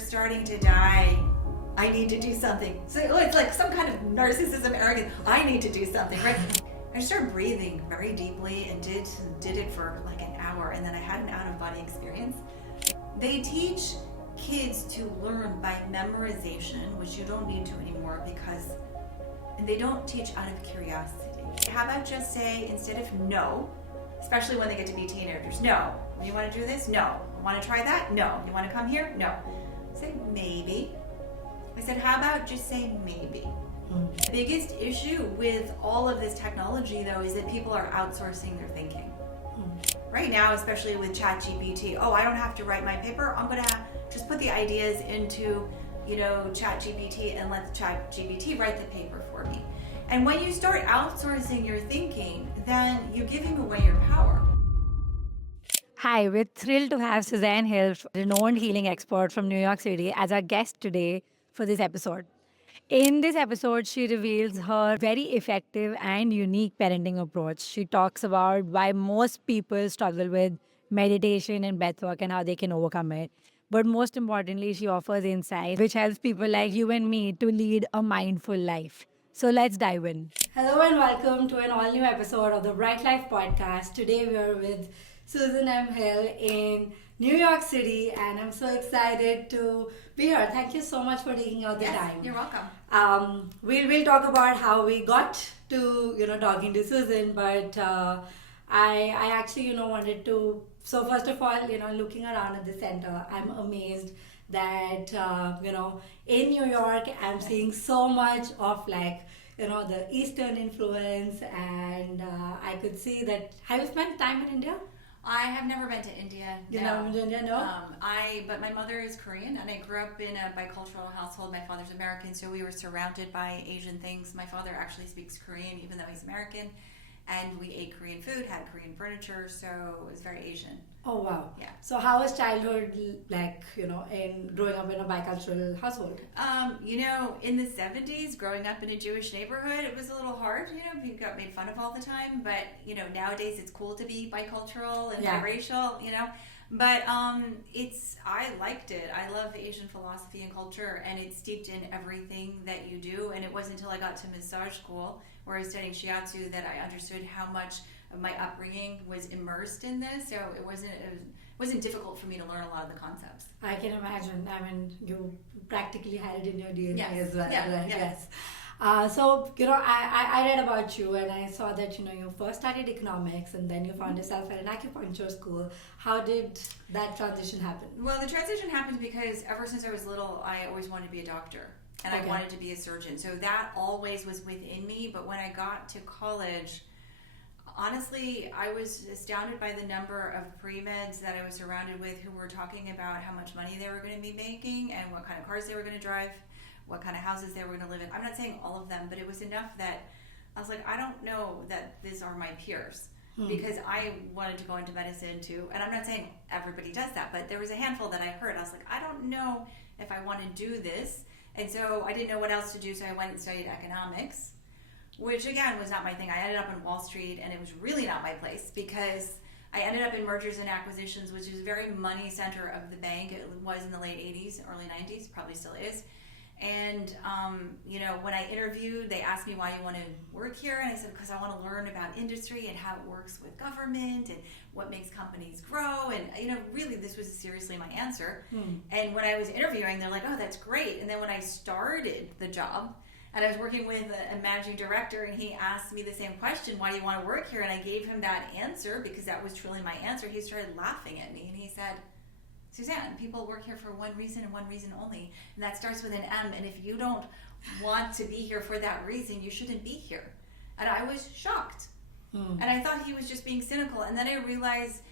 starting to die, I need to do something. So it's like some kind of narcissism, arrogance. I need to do something, right? I started breathing very deeply and did it for like an hour, and then I had an out-of-body experience. They teach kids to learn by memorization, which you don't need to anymore and they don't teach out of curiosity. How about just say, instead of no, especially when they get to be teenagers, no. You want to do this? No. Want to try that? No. You want to come here? No. Say maybe. I said, how about just say maybe? The biggest issue with all of this technology, though, is that people are outsourcing their thinking. Right now, especially with ChatGPT, I don't have to write my paper. I'm going to just put the ideas into, ChatGPT and let ChatGPT write the paper for me. And when you start outsourcing your thinking, then you're giving away your power. Hi, we're thrilled to have Suzanne Hill, renowned healing expert from New York City, as our guest today for this episode. In this episode, she reveals her very effective and unique parenting approach. She talks about why most people struggle with meditation and breathwork and how they can overcome it. But most importantly, she offers insight which helps people like you and me to lead a mindful life. So let's dive in. Hello and welcome to an all-new episode of the Brightlife podcast. Today we are with Suzanne M Hill in New York City, and I'm so excited to be here. Thank you so much for taking out the time. You're welcome. We'll talk about how we got to talking to Susan, but I actually wanted to. So first of all, looking around at the center, I'm amazed that in New York I'm seeing so much of the Eastern influence, and I could see that. Have you spent time in India? I have never been to India. You've never been to India, no? But my mother is Korean, and I grew up in a bicultural household. My father's American, so we were surrounded by Asian things. My father actually speaks Korean, even though he's American, and we ate Korean food, had Korean furniture, so it was very Asian. Oh wow! Yeah. So how was childhood in growing up in a bicultural household? In the 70s, growing up in a Jewish neighborhood, it was a little hard. People got made fun of all the time. But nowadays it's cool to be bicultural and biracial. But I liked it. I love Asian philosophy and culture, and it's steeped in everything that you do. And it wasn't until I got to massage school, where I was studying shiatsu, that I understood how much of my upbringing was immersed in this. So it wasn't difficult for me to learn a lot of the concepts. I can imagine. I mean, you practically had it in your DNA as well. Yeah, right? yes. I read about you, and I saw that you first studied economics, and then you found yourself at an acupuncture school. How did that transition happen? Well, the transition happened because ever since I was little, I always wanted to be a doctor, and I wanted to be a surgeon. So that always was within me. But when I got to college, honestly, I was astounded by the number of pre-meds that I was surrounded with who were talking about how much money they were going to be making and what kind of cars they were going to drive, what kind of houses they were going to live in. I'm not saying all of them, but it was enough that I was like, I don't know that these are my peers, because I wanted to go into medicine too. And I'm not saying everybody does that, but there was a handful that I heard. I was like, I don't know if I want to do this. And so I didn't know what else to do, so I went and studied economics, which again was not my thing. I ended up on Wall Street, and it was really not my place, because I ended up in mergers and acquisitions, which is very money center of the bank. It was in the late 80s, early 90s, probably still is. And, when I interviewed, they asked me why you want to work here. And I said, because I want to learn about industry and how it works with government and what makes companies grow. And, really, this was seriously my answer. And when I was interviewing, they're like, oh, that's great. And then when I started the job, and I was working with a managing director, and he asked me the same question, why do you want to work here? And I gave him that answer because that was truly my answer. He started laughing at me, and he said, Suzanne, people work here for one reason and one reason only, and that starts with an M, and if you don't want to be here for that reason, you shouldn't be here. And I was shocked. And I thought he was just being cynical, and then I realized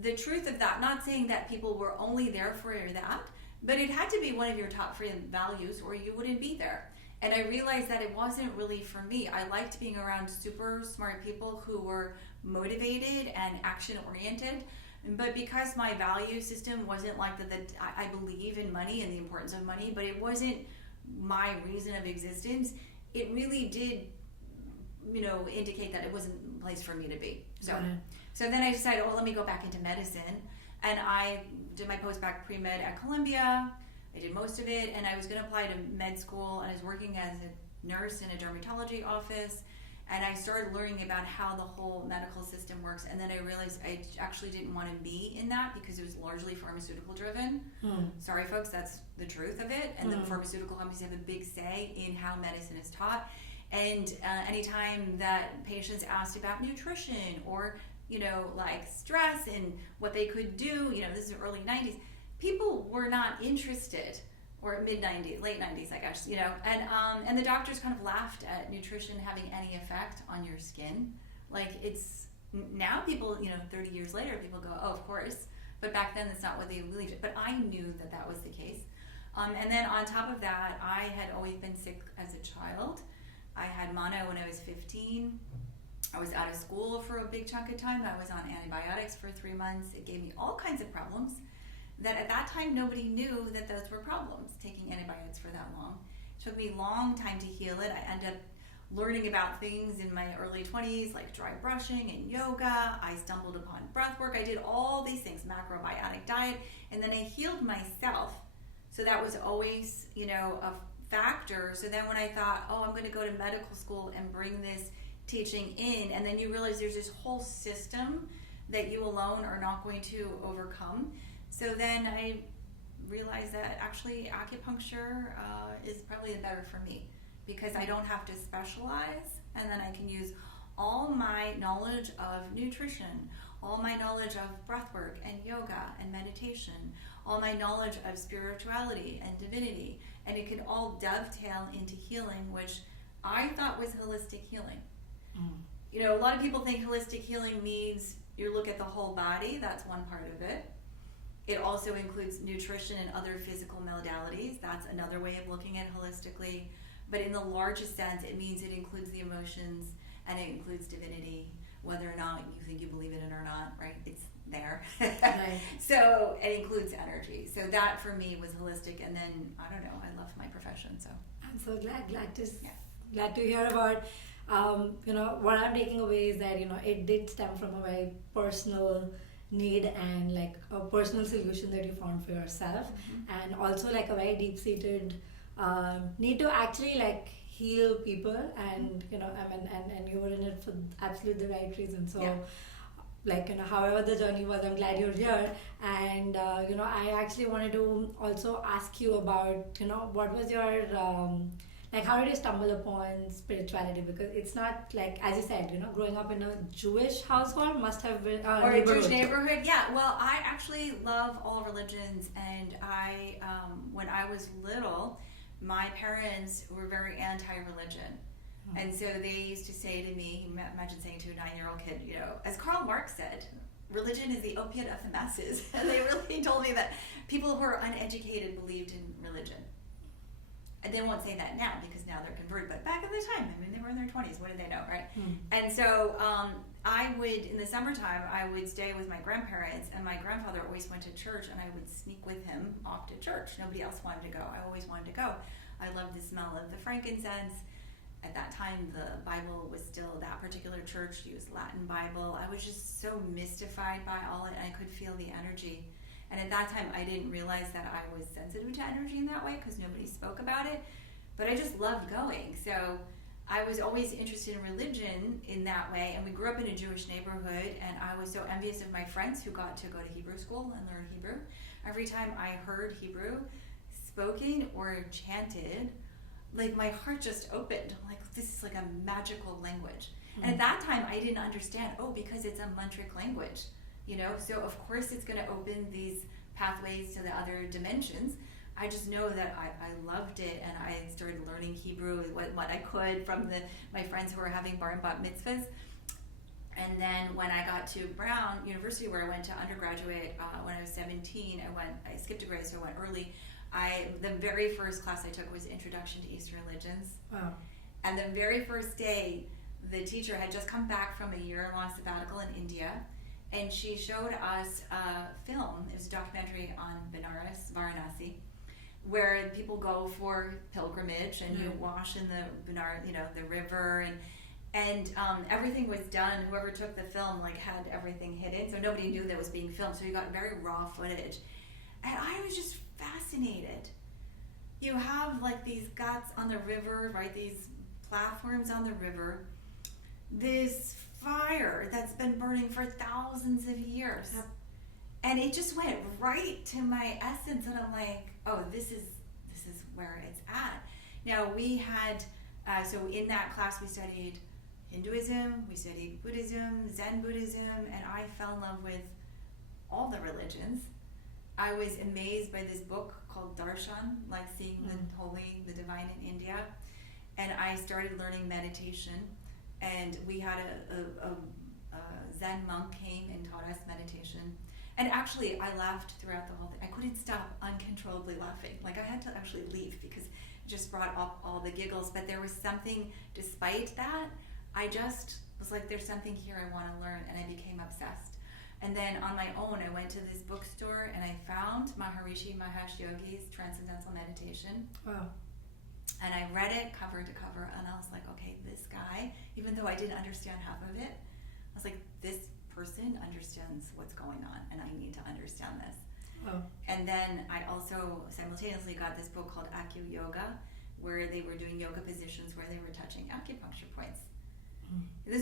the truth of that, not saying that people were only there for that, but it had to be one of your top 3 values or you wouldn't be there. And I realized that it wasn't really for me. I liked being around super smart people who were motivated and action-oriented. But because my value system wasn't like that, I believe in money and the importance of money, but it wasn't my reason of existence, it really did, indicate that it wasn't a place for me to be. So then I decided, let me go back into medicine. And I did my post-bac pre-med at Columbia. I did most of it, and I was going to apply to med school, and I was working as a nurse in a dermatology office, and I started learning about how the whole medical system works, and then I realized I actually didn't want to be in that because it was largely pharmaceutical driven. Sorry folks, that's the truth of it, and the pharmaceutical companies have a big say in how medicine is taught. And anytime that patients asked about nutrition or, like stress and what they could do, this is the early 90s, people were not interested, or mid 90s, late 90s, I guess, and the doctors kind of laughed at nutrition having any effect on your skin. Like, it's, now people, 30 years later, people go, oh, of course, but back then that's not what they believed. But I knew that that was the case. And then on top of that, I had always been sick as a child. I had mono when I was 15. I was out of school for a big chunk of time. I was on antibiotics for 3 months. It gave me all kinds of problems that at that time nobody knew that those were problems, taking antibiotics for that long. It took me a long time to heal it. I ended up learning about things in my early 20s, like dry brushing and yoga. I stumbled upon breath work. I did all these things, macrobiotic diet, and then I healed myself. So that was always, a factor. So then when I thought, oh, I'm going to go to medical school and bring this teaching in, and then you realize there's this whole system that you alone are not going to overcome. So then I realized that actually acupuncture is probably the better for me, because I don't have to specialize, and then I can use all my knowledge of nutrition, all my knowledge of breath work and yoga and meditation, all my knowledge of spirituality and divinity, and it can all dovetail into healing, which I thought was holistic healing. A lot of people think holistic healing means you look at the whole body. That's one part of it. It also includes nutrition and other physical modalities. That's another way of looking at it holistically. But in the largest sense, it means it includes the emotions and it includes divinity, whether or not you think you believe in it or not, right? It's there. Right. So it includes energy. So that for me was holistic. And then, I don't know, I love my profession. So I'm so glad to hear about, what I'm taking away is that, it did stem from a very personal need and like a personal solution that you found for yourself, and also like a very deep-seated need to actually like heal people, and and you were in it for absolutely the right reason. So however the journey was, I'm glad you're here. And I actually wanted to also ask you about what was your how did you stumble upon spirituality? Because it's not like, as you said, growing up in a Jewish household must have been or a Jewish neighborhood. Yeah, well, I actually love all religions, and I when I was little, my parents were very anti-religion. And so they used to say to me, imagine saying to a 9-year-old kid, as Karl Marx said, religion is the opiate of the masses. And they really told me that people who are uneducated believed in religion. And they won't say that now because now they're converted, but back at the time, they were in their 20s, what did they know, right? And so I would, in the summertime, I would stay with my grandparents, and my grandfather always went to church, and I would sneak with him off to church. Nobody else wanted to go. I always wanted to go. I loved the smell of the frankincense. At that time, the Bible was still, that particular church used Latin Bible. I was just so mystified by all it, and I could feel the energy. And at that time, I didn't realize that I was sensitive to energy in that way because nobody spoke about it. But I just loved going. So I was always interested in religion in that way. And we grew up in a Jewish neighborhood, and I was so envious of my friends who got to go to Hebrew school and learn Hebrew. Every time I heard Hebrew spoken or chanted, like my heart just opened. I'm like, this is like a magical language. And at that time, I didn't understand, because it's a mantric language. So of course it's going to open these pathways to the other dimensions. I just know that I loved it, and I started learning Hebrew, what I could from my friends who were having bar and bat mitzvahs. And then when I got to Brown University, where I went to undergraduate when I was 17, I skipped a grade, so I went early. The very first class I took was Introduction to Eastern Religions. Wow. And the very first day, the teacher had just come back from a year-long sabbatical in India, and she showed us a film. It was a documentary on Varanasi, where people go for pilgrimage, and you wash in the the river, and everything was done. Whoever took the film had everything hidden, so nobody knew that was being filmed. So you got very raw footage, and I was just fascinated you have like these ghats on the river, right? These platforms on the river. This fire that's been burning for thousands of years. Yep. And it just went right to my essence, and I'm like, oh, this is where it's at. Now we had, so in that class we studied Hinduism, we studied Buddhism, Zen Buddhism, and I fell in love with all the religions. I was amazed by this book called Darshan, like seeing the divine in India. And I started learning meditation, and we had a Zen monk came and taught us meditation. And actually, I laughed throughout the whole thing. I couldn't stop uncontrollably laughing. Like, I had to actually leave because it just brought up all the giggles. But there was something, despite that, I just was like, there's something here I want to learn, and I became obsessed. And then on my own, I went to this bookstore, and I found Maharishi Mahesh Yogi's Transcendental Meditation. Wow. And I read it cover to cover, and I was like, okay, this guy, even though I didn't understand half of it, I was like, this person understands what's going on, and I need to understand this. Oh. And then I also simultaneously got this book called Acu Yoga, where they were doing yoga positions where they were touching acupuncture points.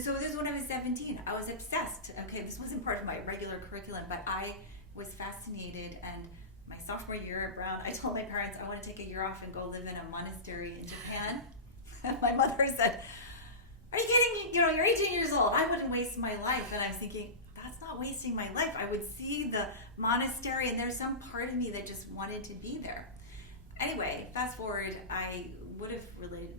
So this is when I was 17. I was obsessed. Okay, this wasn't part of my regular curriculum, but I was fascinated. And my sophomore year at Brown, I told my parents I want to take a year off and go live in a monastery in Japan. And my mother said, are you kidding me? You know, you're 18 years old. I wouldn't waste my life. And I was thinking, that's not wasting my life. I would see the monastery, and there's some part of me that just wanted to be there. Anyway, fast forward, I would have really,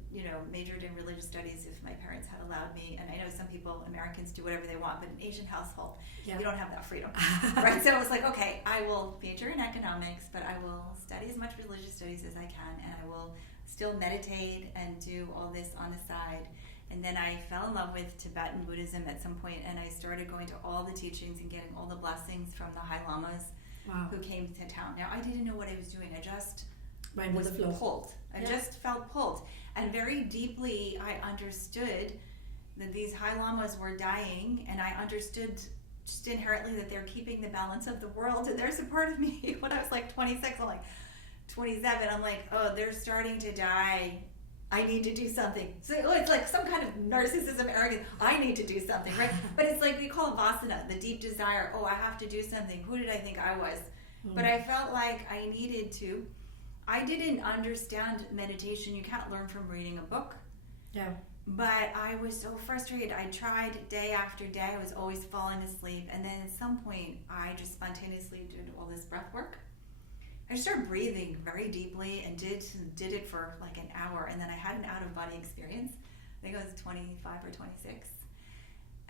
majored in religious studies if my parents had allowed me. And I know some people, Americans, do whatever they want, but in an Asian household, you don't have that freedom, right? So I was like, okay, I will major in economics, but I will study as much religious studies as I can, and I will still meditate and do all this on the side. And then I fell in love with Tibetan Buddhism at some point, and I started going to all the teachings and getting all the blessings from the High Lamas who came to town. Now, I didn't know what I was doing. I just was pulled. I just felt pulled. And very deeply, I understood that these High Lamas were dying, and I understood just inherently that they're keeping the balance of the world. And there's a part of me, when I was like 26, I'm like 27, I'm like, oh, they're starting to die. I need to do something. So it's like some kind of narcissism, arrogance. I need to do something, right? But it's like we call it vasana, the deep desire. Oh, I have to do something. Who did I think I was? But I felt like I needed to. I didn't understand meditation. You can't learn from reading a book. Yeah. But I was so frustrated. I tried day after day. I was always falling asleep. And then at some point, I just spontaneously did all this breath work. I started breathing very deeply and did it for like an hour, and then I had an out-of-body experience. I think I was 25 or 26.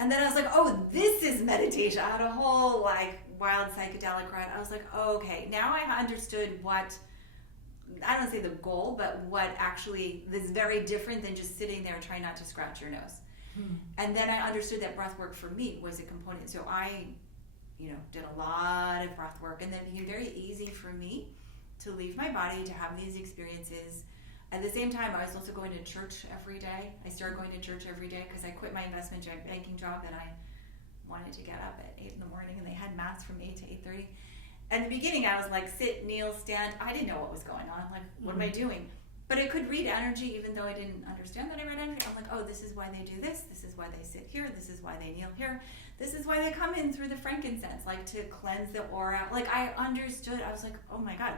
And then I was like, oh, this is meditation. I had a whole like wild psychedelic ride. I was like, oh, okay, now I understood what, I don't say the goal, but what actually is very different than just sitting there and trying not to scratch your nose. And then I understood that breath work for me was a component. So I did a lot of breath work, and then it became very easy for me to leave my body, to have these experiences. At the same time, I was also going to church every day. I started going to church every day because I quit my investment banking job, and I wanted to get up at 8 in the morning, and they had mass from 8 to 8:30. At the beginning, I was like, sit, kneel, stand. I didn't know what was going on. Like, what am I doing? But I could read energy, even though I didn't understand that I read energy. I'm like, oh, this is why they do this. This is why they sit here. This is why they kneel here. This is why they come in through the frankincense, like to cleanse the aura. Like, I understood. I was like, oh my God,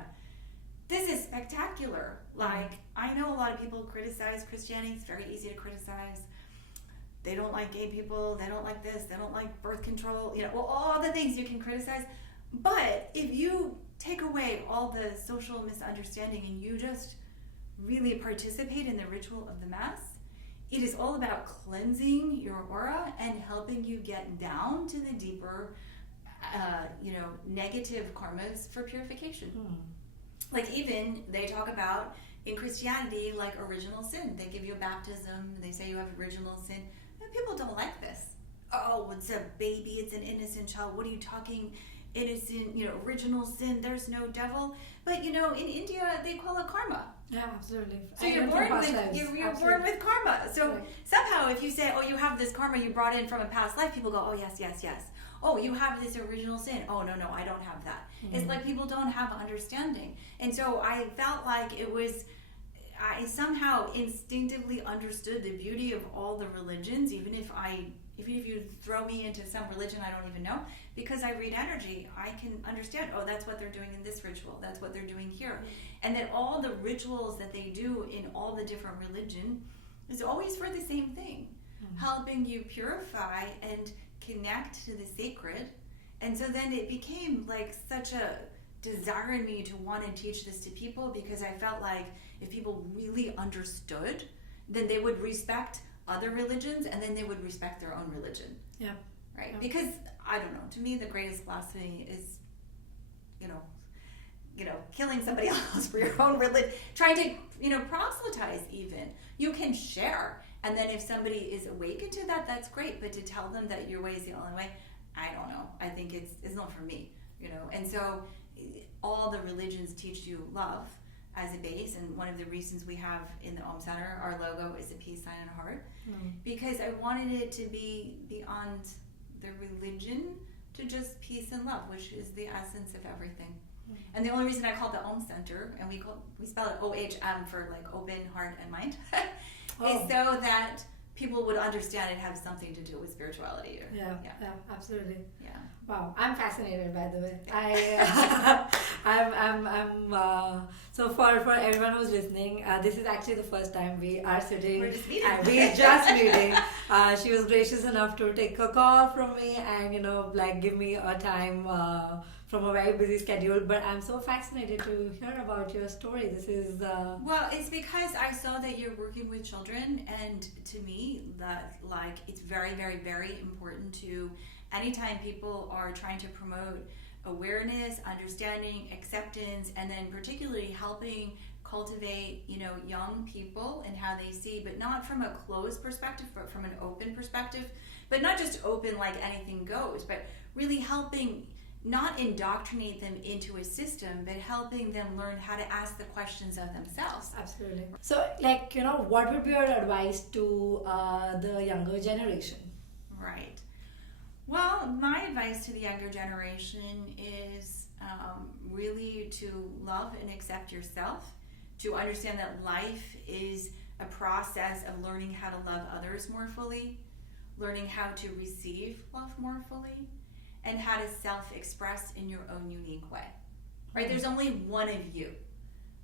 this is spectacular. Like, I know a lot of people criticize Christianity. It's very easy to criticize. They don't like gay people. They don't like this. They don't like birth control. All the things you can criticize. But if you take away all the social misunderstanding and you just really participate in the ritual of the Mass, it is all about cleansing your aura and helping you get down to the deeper, negative karmas for purification. Like, even they talk about in Christianity, like original sin. They give you a baptism. They say you have original sin. And people don't like this. Oh, it's a baby. It's an innocent child. What are you talking? Innocent, original sin. There's no devil. But in India they call it karma. Yeah, absolutely. So you're born with karma. So somehow, if you say, oh, you have this karma you brought in from a past life, people go, oh, yes, yes, yes. oh, you have this original sin. Oh, no, I don't have that. It's like people don't have understanding. And so I felt like I somehow instinctively understood the beauty of all the religions, even if you throw me into some religion I don't even know, because I read energy, I can understand, oh, that's what they're doing in this ritual, that's what they're doing here. And that all the rituals that they do in all the different religion is always for the same thing, helping you purify and connect to the sacred. And so then it became like such a desire in me to want to teach this to people, because I felt like if people really understood, then they would respect other religions, and then they would respect their own religion. Yeah. Right? Yeah. Because, I don't know, to me the greatest blasphemy is, killing somebody else for your own religion, trying to, proselytize even. You can share, and then if somebody is awakened to that, that's great, but to tell them that your way is the only way, I don't know. I think it's not for me, And so all the religions teach you love as a base, and one of the reasons we have in the Om Center, our logo is a peace sign and a heart, because I wanted it to be beyond the religion to just peace and love, which is the essence of everything. And the only reason I call it the Om Center, and we spell it OHM for like open heart and mind, is so that people would understand it has something to do with spirituality. Yeah, absolutely. Yeah. Wow, I'm fascinated, by the way. So for everyone who's listening, this is actually the first time we are sitting. We're just meeting. We're just meeting. She was gracious enough to take a call from me and give me a time from a very busy schedule. But I'm so fascinated to hear about your story. This is well, it's because I saw that you're working with children, and to me, that it's very, very, very important to. Anytime people are trying to promote awareness, understanding, acceptance, and then particularly helping cultivate, young people and how they see, but not from a closed perspective, but from an open perspective, but not just open like anything goes, but really helping not indoctrinate them into a system, but helping them learn how to ask the questions of themselves. Absolutely. So, what would be your advice to the younger generation? Right. Well, my advice to the younger generation is really to love and accept yourself, to understand that life is a process of learning how to love others more fully, learning how to receive love more fully, and how to self-express in your own unique way. Right? There's only one of you.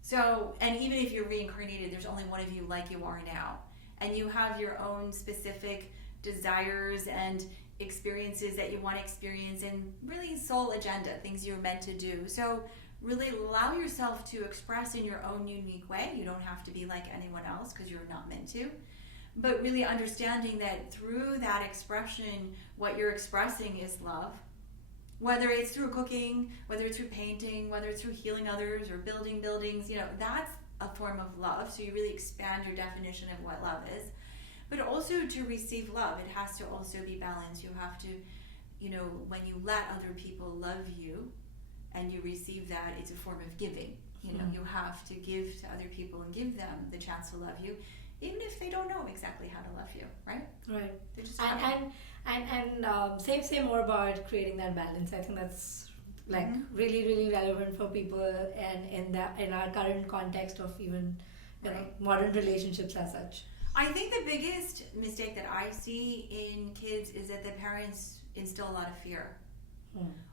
So, and even if you're reincarnated, there's only one of you like you are now. And you have your own specific desires and experiences that you want to experience, and really soul agenda, things you're meant to do. So really allow yourself to express in your own unique way. You don't have to be like anyone else because you're not meant to. But really understanding that through that expression, what you're expressing is love. Whether it's through cooking, whether it's through painting, whether it's through healing others or building buildings, that's a form of love. So you really expand your definition of what love is. But also to receive love, it has to also be balanced. You have to, when you let other people love you and you receive that, it's a form of giving. You have to give to other people and give them the chance to love you, even if they don't know exactly how to love you, right? Right. They're just say more about creating that balance. I think that's really, really relevant for people, and in our current context of even modern relationships as such. I think the biggest mistake that I see in kids is that the parents instill a lot of fear.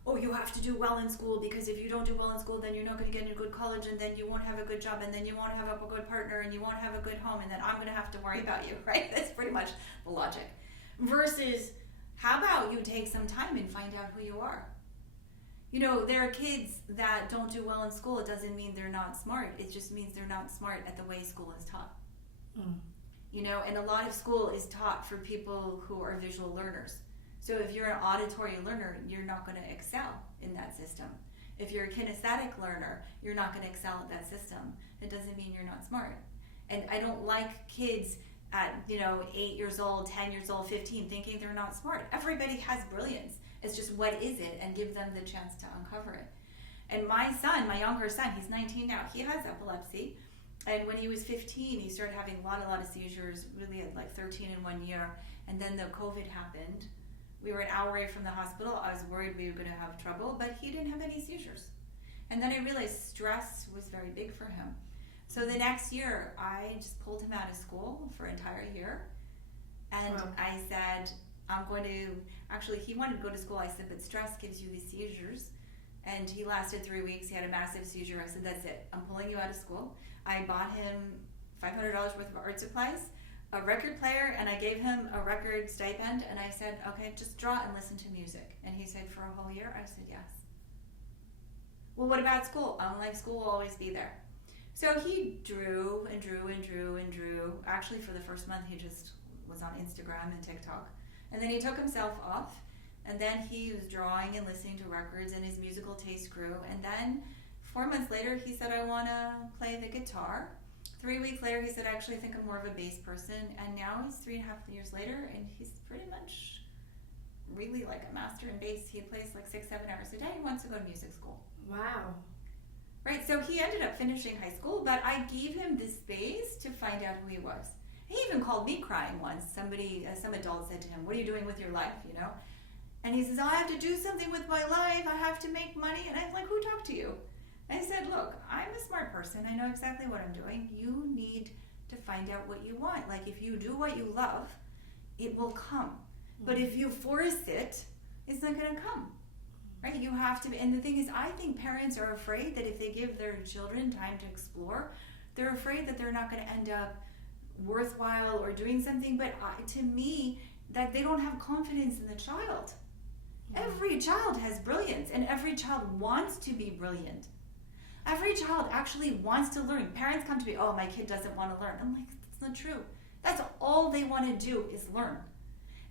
Oh, you have to do well in school, because if you don't do well in school, then you're not going to get into a good college, and then you won't have a good job, and then you won't have a good partner, and you won't have a good home, and then I'm going to have to worry about you, right? That's pretty much the logic. Versus, how about you take some time and find out who you are? There are kids that don't do well in school. It doesn't mean they're not smart. It just means they're not smart at the way school is taught. And a lot of school is taught for people who are visual learners. So if you're an auditory learner, you're not going to excel in that system. If you're a kinesthetic learner, you're not going to excel at that system. It doesn't mean you're not smart. And I don't like kids at 8 years old, 10 years old, 15 thinking they're not smart. Everybody has brilliance. It's just, what is it? And give them the chance to uncover it. And my younger son, he's 19 now, he has epilepsy. And when he was 15, he started having a lot of seizures, really at 13 in 1 year. And then the COVID happened, We were an hour away from the hospital. I was worried we were going to have trouble, but he didn't have any seizures. And then I realized stress was very big for him. So the next year, I just pulled him out of school for an entire year. And I said, I'm going to, actually, he wanted to go to school. I said, but stress gives you these seizures. And he lasted 3 weeks. He had a massive seizure. I said, that's it. I'm pulling you out of school. I bought him $500 worth of art supplies, a record player, and I gave him a record stipend. And I said, okay, just draw and listen to music. And he said, for a whole year? I said, yes. Well, what about school? I'm like, school will always be there. So he drew and drew and drew and drew. Actually, for the first month, he just was on Instagram and TikTok. And then he took himself off. And then he was drawing and listening to records, and his musical taste grew. And then 4 months later, he said, I want to play the guitar. 3 weeks later, he said, I actually think I'm more of a bass person. And now he's 3.5 years later, and he's pretty much really like a master in bass. He plays like 6-7 hours a day. He wants to go to music school. Wow. Right, so he ended up finishing high school, but I gave him the space to find out who he was. He even called me crying once. Some adult said to him, what are you doing with your life, you know? And he says, I have to do something with my life. I have to make money. And I'm like, who talked to you? And I said, look, I'm a smart person. I know exactly what I'm doing. You need to find out what you want. Like, if you do what you love, it will come. But if you force it, it's not going to come. Right? You have to, and the thing is, I think parents are afraid that if they give their children time to explore, they're afraid that they're not going to end up worthwhile or doing something. But to me, that they don't have confidence in the child. Every child has brilliance, and every child wants to be brilliant. Every child actually wants to learn. Parents come to me, oh, my kid doesn't want to learn. I'm like, that's not true. That's all they want to do is learn.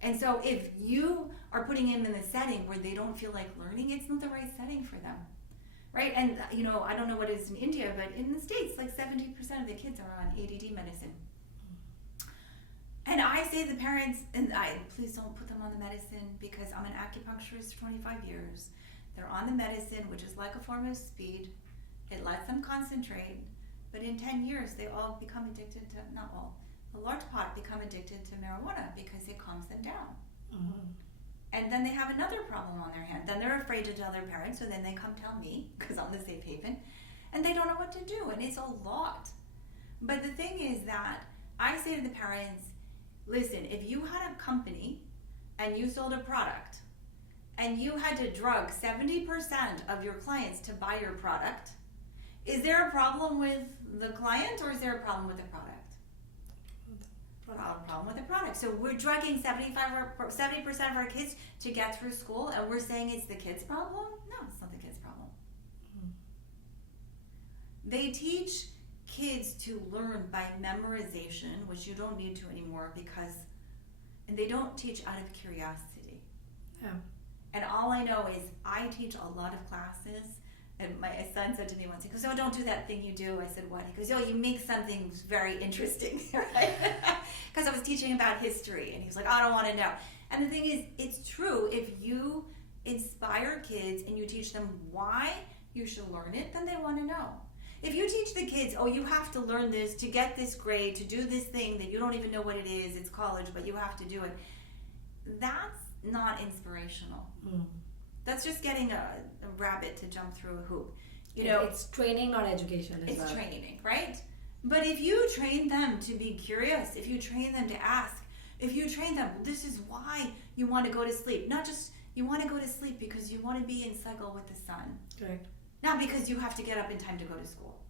And so if you are putting them in a setting where they don't feel like learning, it's not the right setting for them. Right? And, you know, I don't know what it is in India, but in the States, like 70% of the kids are on ADD medicine. And I say to the parents, please don't put them on the medicine, because I'm an acupuncturist for 25 years. They're on the medicine, which is like a form of speed. It lets them concentrate. But in 10 years, they all become addicted to, not all, a large part become addicted to marijuana because it calms them down. Mm-hmm. And then they have another problem on their hand. Then they're afraid to tell their parents, so then they come tell me, because I'm the safe haven, and they don't know what to do, and it's a lot. But the thing is that I say to the parents, listen, if you had a company and you sold a product and you had to drug 70% of your clients to buy your product, is there a problem with the client or is there a problem with the product? Problem with the product. So we're drugging 70% of our kids to get through school, and we're saying it's the kids' problem? No, it's not the kids' problem. They teach kids to learn by memorization, which you don't need to anymore, and they don't teach out of curiosity. Yeah. And all I know is I teach a lot of classes, and my son said to me once, he goes, oh, don't do that thing you do. I said, what? He goes, oh, you make something very interesting, right? Because I was teaching about history, and he was like, I don't want to know. And the thing is, it's true. If you inspire kids and you teach them why you should learn it, then they want to know. If you teach the kids, oh, you have to learn this to get this grade, to do this thing that you don't even know what it is, it's college, but you have to do it, that's not inspirational. That's just getting a rabbit to jump through a hoop. You know, it's training, not education. It's training, right? But if you train them to be curious, if you train them to ask, if you train them, this is why you want to go to sleep. Not just you want to go to sleep because you want to be in cycle with the sun. Correct. Not because you have to get up in time to go to school.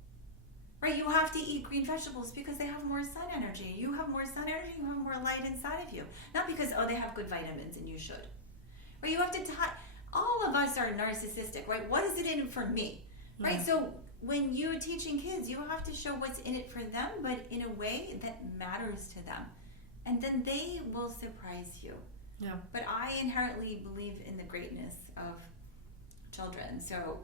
Right? You have to eat green vegetables because they have more sun energy. You have more sun energy, you have more light inside of you. Not because, oh, they have good vitamins and you should. Right? You have to all of us are narcissistic, right? What is it in it for me? Right? Mm-hmm. So when you're teaching kids, you have to show what's in it for them, but in a way that matters to them. And then they will surprise you. Yeah. But I inherently believe in the greatness of children. So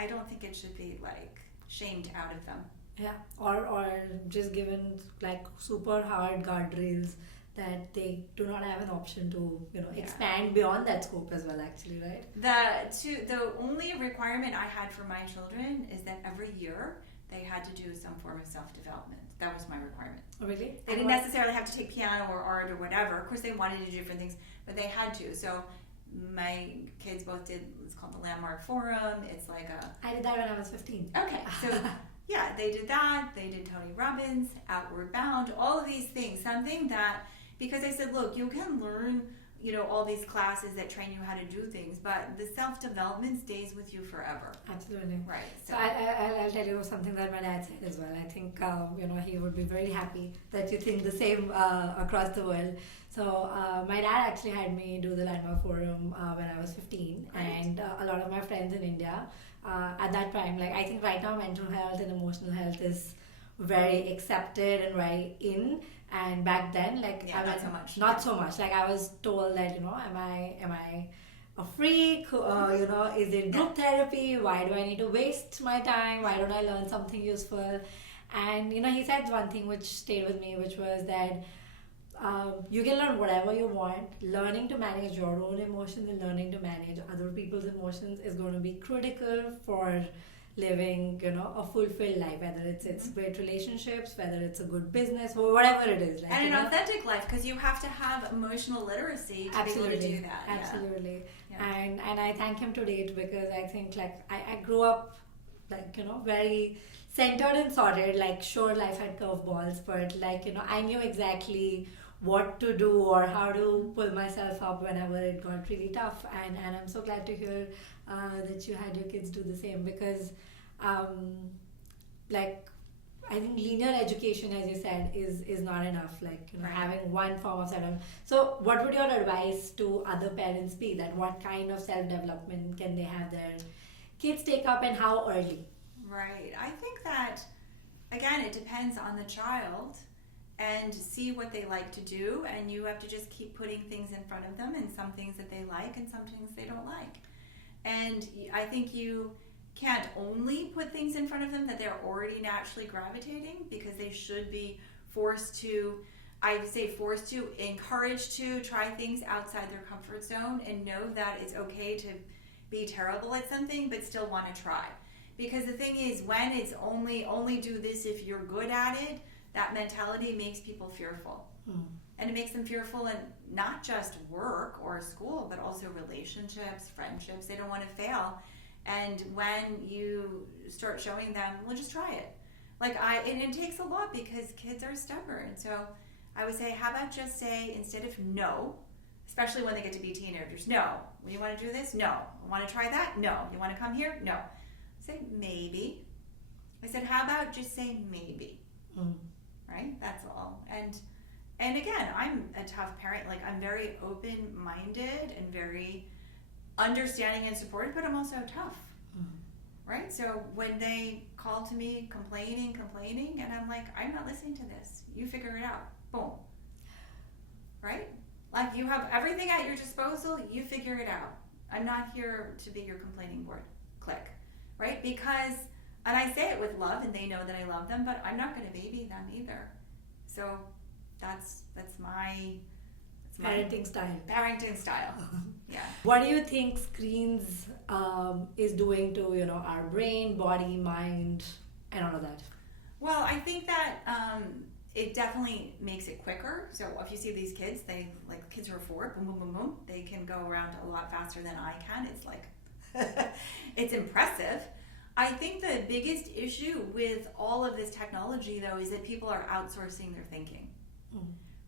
I don't think it should be like shamed out of them. Yeah. Or just given like super hard guardrails that they do not have an option to, expand beyond that scope as well, actually, right? The only requirement I had for my children is that every year they had to do some form of self-development. That was my requirement. Oh, really? They didn't necessarily have to take piano or art or whatever. Of course, they wanted to do different things, but they had to. So my kids both did, it's called the Landmark Forum. It's like a... I did that when I was 15. Okay, so yeah, they did that. They did Tony Robbins, Outward Bound, all of these things. Something that, because I said, look, you can learn, you know, all these classes that train you how to do things, but the self-development stays with you forever. Absolutely. Right. So I'll tell you something that my dad said as well. I think, you know, he would be very happy that you think the same across the world. So my dad actually had me do the Landmark Forum when I was 15. Right. And a lot of my friends in India, at that time, like I think right now mental health and emotional health is very accepted and very in. And back then, like not so much. Not so much. Like I was told that, you know, am I a freak? You know, is it group therapy? Why do I need to waste my time? Why don't I learn something useful? And you know, he said one thing which stayed with me, which was that you can learn whatever you want. Learning to manage your own emotions and learning to manage other people's emotions is going to be critical for living, you know, a fulfilled life, whether it's great relationships, whether it's a good business, or whatever it is. Like, and an authentic life, because you have to have emotional literacy to be able to do that. Absolutely. Yeah. And I thank him to date, because I think like I grew up like, you know, very centered and sorted. Like sure, life had curveballs, but like, you know, I knew exactly what to do or how to pull myself up whenever it got really tough. And I'm so glad to hear that you had your kids do the same, because like I think linear education, as you said, is not enough. Like, you know, having one form of self. So what would your advice to other parents be, that what kind of self-development can they have their kids take up, and how early? Right. I think that, again, it depends on the child, and see what they like to do, and you have to just keep putting things in front of them, and some things that they like and some things they don't like. And I think you can't only put things in front of them that they're already naturally gravitating, because they should be forced to, I would say forced to, encouraged to try things outside their comfort zone, and know that it's okay to be terrible at something but still want to try. Because the thing is, when it's only do this if you're good at it, that mentality makes people fearful. And it makes them fearful in not just work or school, but also relationships, friendships. They don't want to fail. And when you start showing them, well, just try it. And it takes a lot, because kids are stubborn. So I would say, how about just say, instead of no, especially when they get to be teenagers, no. You want to do this? No. Want to try that? No. You want to come here? No. Say maybe. I said, how about just say maybe? Right? That's all. And again, I'm a tough parent. Like, I'm very open-minded and very understanding and supportive, but I'm also tough. Right? So when they call to me complaining, and I'm like, I'm not listening to this. You figure it out. Boom. Right? Like, you have everything at your disposal. You figure it out. I'm not here to be your complaining board. Click. Right? Because, and I say it with love, and they know that I love them, but I'm not going to baby them either. So that's my parenting style. Parenting style. Yeah. What do you think screens is doing to, you know, our brain, body, mind, and all of that? Well, I think that it definitely makes it quicker. So if you see these kids, kids who are 4, boom, boom, boom, boom, they can go around a lot faster than I can. It's like, it's impressive. I think the biggest issue with all of this technology, though, is that people are outsourcing their thinking.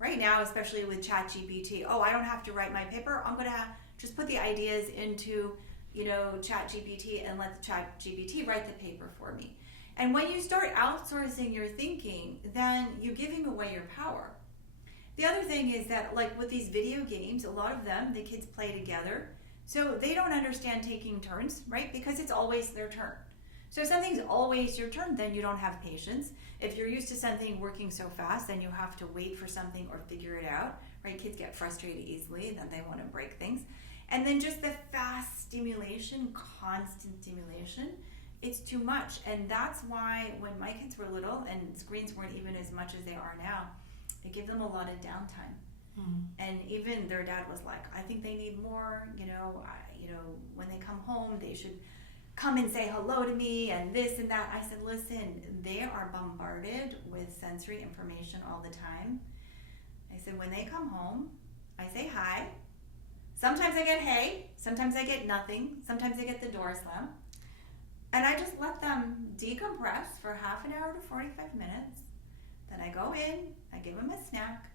Right now, especially with ChatGPT, I don't have to write my paper. I'm going to just put the ideas into, you know, ChatGPT and let the ChatGPT write the paper for me. And when you start outsourcing your thinking, then you're giving away your power. The other thing is that, like with these video games, a lot of them, the kids play together. So they don't understand taking turns, right? Because it's always their turn. So if something's always your turn, then you don't have patience. If you're used to something working so fast, then you have to wait for something or figure it out, right? Kids get frustrated easily, then they want to break things. And then just the fast stimulation, constant stimulation, it's too much. And that's why when my kids were little and screens weren't even as much as they are now, it gave them a lot of downtime. And even their dad was like, I think they need more, when they come home, they should come and say hello to me and this and that. I said, listen, they are bombarded with sensory information all the time. I said, when they come home, I say hi. Sometimes I get hey, sometimes I get nothing, sometimes I get the door slam. And I just let them decompress for half an hour to 45 minutes. Then I go in, I give them a snack,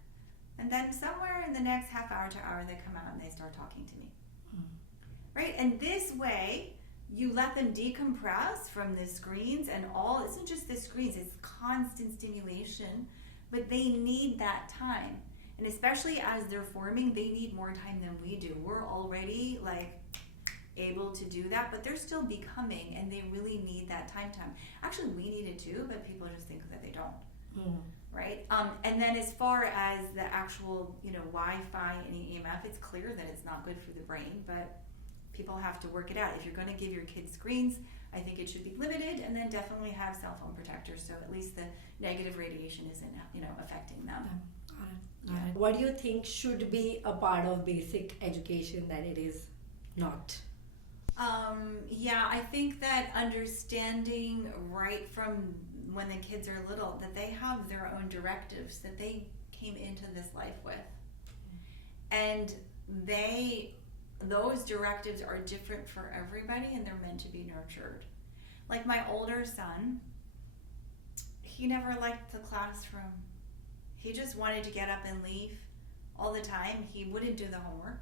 and then somewhere in the next half hour to hour, they come out and they start talking to me. Right? And this way, you let them decompress from the screens and all. It's not just the screens, it's constant stimulation, but they need that time. And especially as they're forming, they need more time than we do. We're already able to do that, but they're still becoming, and they really need that time. Actually, we need it too, but people just think that they don't. Right? And then as far as the actual, Wi-Fi and EMF, it's clear that it's not good for the brain, but people have to work it out. If you're going to give your kids screens, I think it should be limited, and then definitely have cell phone protectors, so at least the negative radiation isn't, affecting them. Got it. What do you think should be a part of basic education that it is not? I think that understanding right from when the kids are little that they have their own directives that they came into this life with. And those directives are different for everybody, and they're meant to be nurtured. Like my older son, he never liked the classroom. He just wanted to get up and leave all the time. He wouldn't do the homework.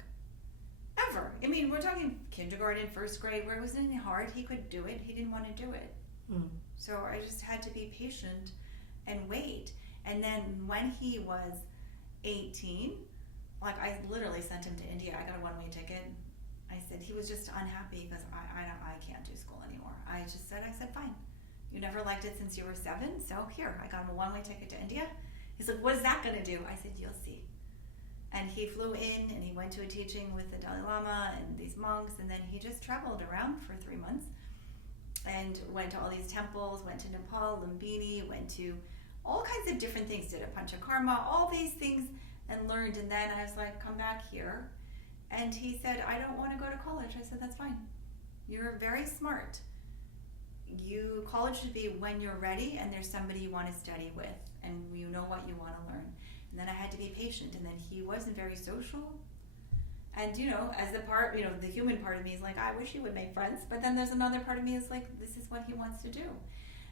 Ever. I mean, we're talking kindergarten, first grade, where it wasn't hard. He could do it. He didn't want to do it. So I just had to be patient and wait. And then when he was 18, I literally sent him to India. I got a one-way ticket. I said, he was just unhappy because I can't do school anymore. I said, fine. You never liked it since you were 7, so here, I got him a one-way ticket to India. He's like, what is that going to do? I said, you'll see. And he flew in and he went to a teaching with the Dalai Lama and these monks, and then he just traveled around for 3 months and went to all these temples, went to Nepal, Lumbini, went to all kinds of different things, did a panchakarma, all these things, and learned. And then I was like, come back here. And he said, I don't want to go to college. I said, that's fine. You're very smart. College should be when you're ready and there's somebody you want to study with and you know what you want to learn. And then I had to be patient, and then he wasn't very social. And as the human part of me is like, I wish he would make friends, but then there's another part of me is like, this is what he wants to do.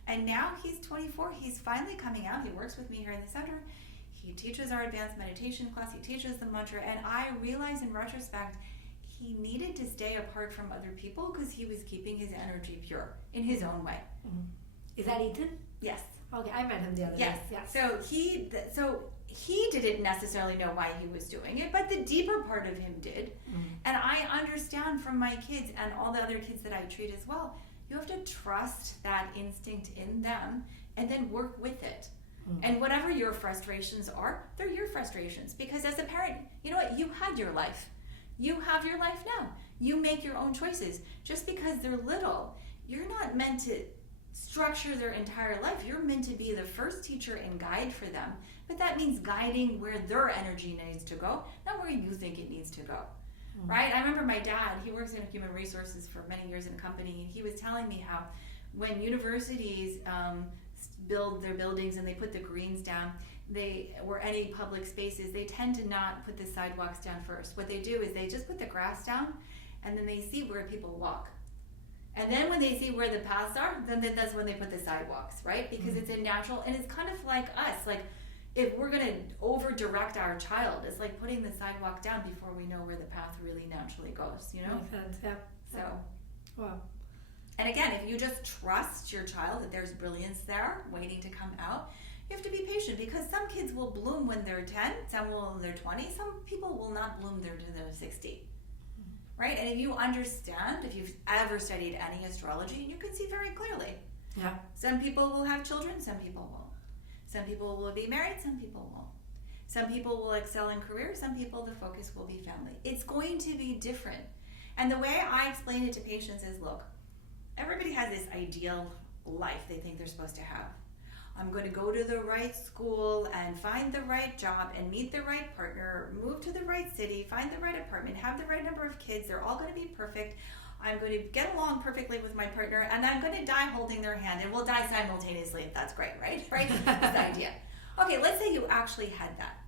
And now he's 24, he's finally coming out, he works with me here in the center, he teaches our advanced meditation class, he teaches the mantra, and I realize in retrospect, he needed to stay apart from other people because he was keeping his energy pure in his own way. Is that Ethan? Yes. Okay, I met him the other day. Yes. So he didn't necessarily know why he was doing it, but the deeper part of him did. And I understand from my kids and all the other kids that I treat as well, you have to trust that instinct in them and then work with it. And whatever your frustrations are, they're your frustrations. Because as a parent, you know what? You had your life. You have your life now. You make your own choices. Just because they're little, you're not meant to structure their entire life. You're meant to be the first teacher and guide for them. But that means guiding where their energy needs to go, not where you think it needs to go. Right? I remember my dad, he works in human resources for many years in a company, and he was telling me how when universities build their buildings and they put the greens down, or any public spaces, they tend to not put the sidewalks down first. What they do is they just put the grass down, and then they see where people walk. And then when they see where the paths are, then that's when they put the sidewalks, right? Because it's a natural, and it's kind of like us. Like, if we're going to over-direct our child, it's like putting the sidewalk down before we know where the path really naturally goes, Makes sense, yeah. So, wow. And again, if you just trust your child that there's brilliance there waiting to come out, you have to be patient, because some kids will bloom when they're 10, some will when they're 20, some people will not bloom there to they're 60. Right? And if you understand, if you've ever studied any astrology, you can see very clearly. Yeah. Some people will have children, some people won't. Some people will be married, some people won't. Some people will excel in career, some people the focus will be family. It's going to be different. And the way I explain it to patients is, look, everybody has this ideal life they think they're supposed to have. I'm going to go to the right school and find the right job and meet the right partner, move to the right city, find the right apartment, have the right number of kids. They're all going to be perfect. I'm going to get along perfectly with my partner, and I'm going to die holding their hand, and we'll die simultaneously if that's great, right? Right? That's the idea. Okay, let's say you actually had that.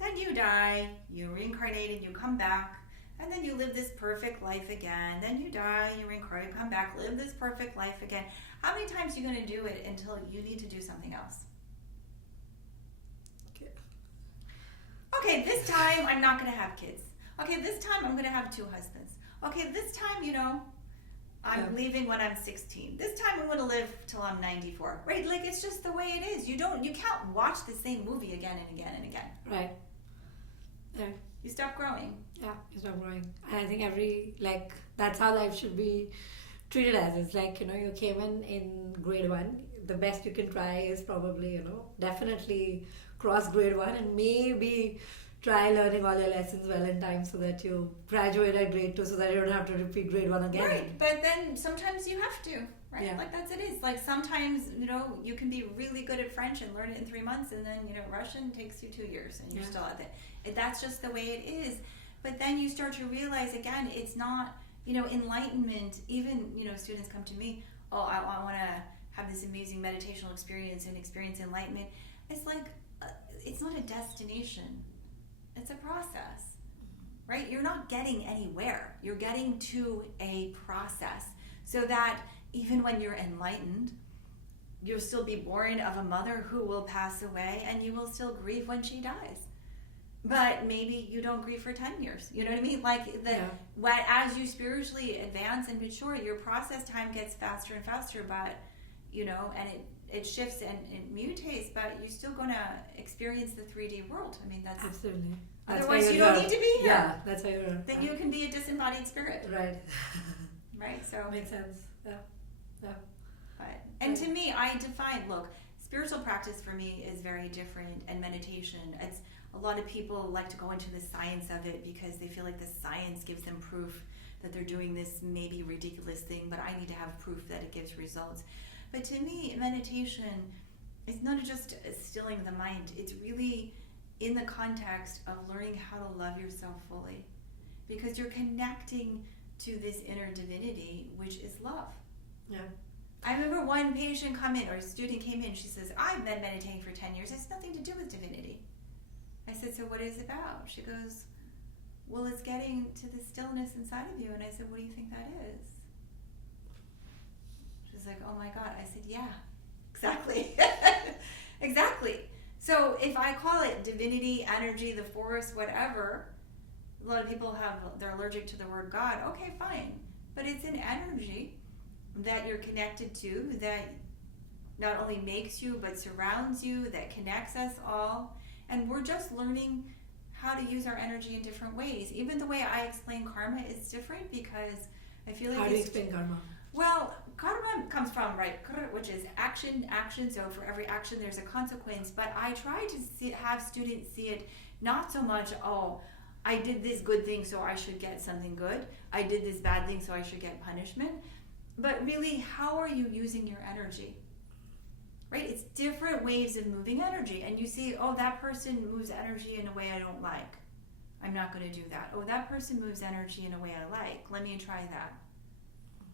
Then you die, you reincarnate, and you come back, and then you live this perfect life again. Then you die, you reincarnate, come back, live this perfect life again. How many times are you going to do it until you need to do something else? Okay, this time I'm not going to have kids. Okay, this time I'm going to have 2 husbands. Okay, this time, I'm leaving when I'm 16. This time I'm going to live till I'm 94. Right? Like, it's just the way it is. You can't watch the same movie again and again and again. Right. Yeah. You stop growing. Yeah, you stop growing. And I think that's how life should be treated as. It's like, you came in grade 1. The best you can try is probably, definitely cross grade 1 and maybe try learning all your lessons well in time so that you graduate at grade 2 so that you don't have to repeat grade 1 again. Right, but then sometimes you have to, right? Yeah. Like, that's it is. Like, sometimes, you can be really good at French and learn it in 3 months, and then, Russian takes you 2 years and you're still at it. That's just the way it is. But then you start to realize, again, it's not, enlightenment. Even, students come to me, I want to have this amazing meditational experience and experience enlightenment. It's like, it's not a destination. It's a process, right? You're not getting anywhere. You're getting to a process so that even when you're enlightened, you'll still be born of a mother who will pass away, and you will still grieve when she dies. But maybe you don't grieve for 10 years. You know what I mean? Like, as you spiritually advance and mature, your process time gets faster and faster, but, and it shifts and it mutates, but you're still going to experience the 3D world. I mean, that's... Absolutely. Otherwise, you don't need to be here. Yeah, that's why you're... Then you can be a disembodied spirit. Right. Right, so... Makes sense. Yeah. And to me, I define... Look, spiritual practice for me is very different, and meditation. It's... A lot of people like to go into the science of it because they feel like the science gives them proof that they're doing this maybe ridiculous thing, but I need to have proof that it gives results. But to me, meditation is not just stilling the mind. It's really in the context of learning how to love yourself fully, because you're connecting to this inner divinity, which is love. Yeah. I remember one patient come in, or a student came in, she says, I've been meditating for 10 years. It's nothing to do with divinity. I said, so what is it about? She goes, well, it's getting to the stillness inside of you. And I said, what do you think that is? She's like, oh my God. I said, yeah, exactly. Exactly. So if I call it divinity, energy, the force, whatever, a lot of people they're allergic to the word God. Okay, fine. But it's an energy that you're connected to, that not only makes you, but surrounds you, that connects us all. And we're just learning how to use our energy in different ways. Even the way I explain karma is different, because I feel like... How do you explain karma? Well, karma comes from, which is action. So for every action, there's a consequence. But I try to have students see it not so much, I did this good thing, so I should get something good. I did this bad thing, so I should get punishment. But really, how are you using your energy? Right? It's different ways of moving energy. And you see, that person moves energy in a way I don't like. I'm not going to do that. That person moves energy in a way I like. Let me try that.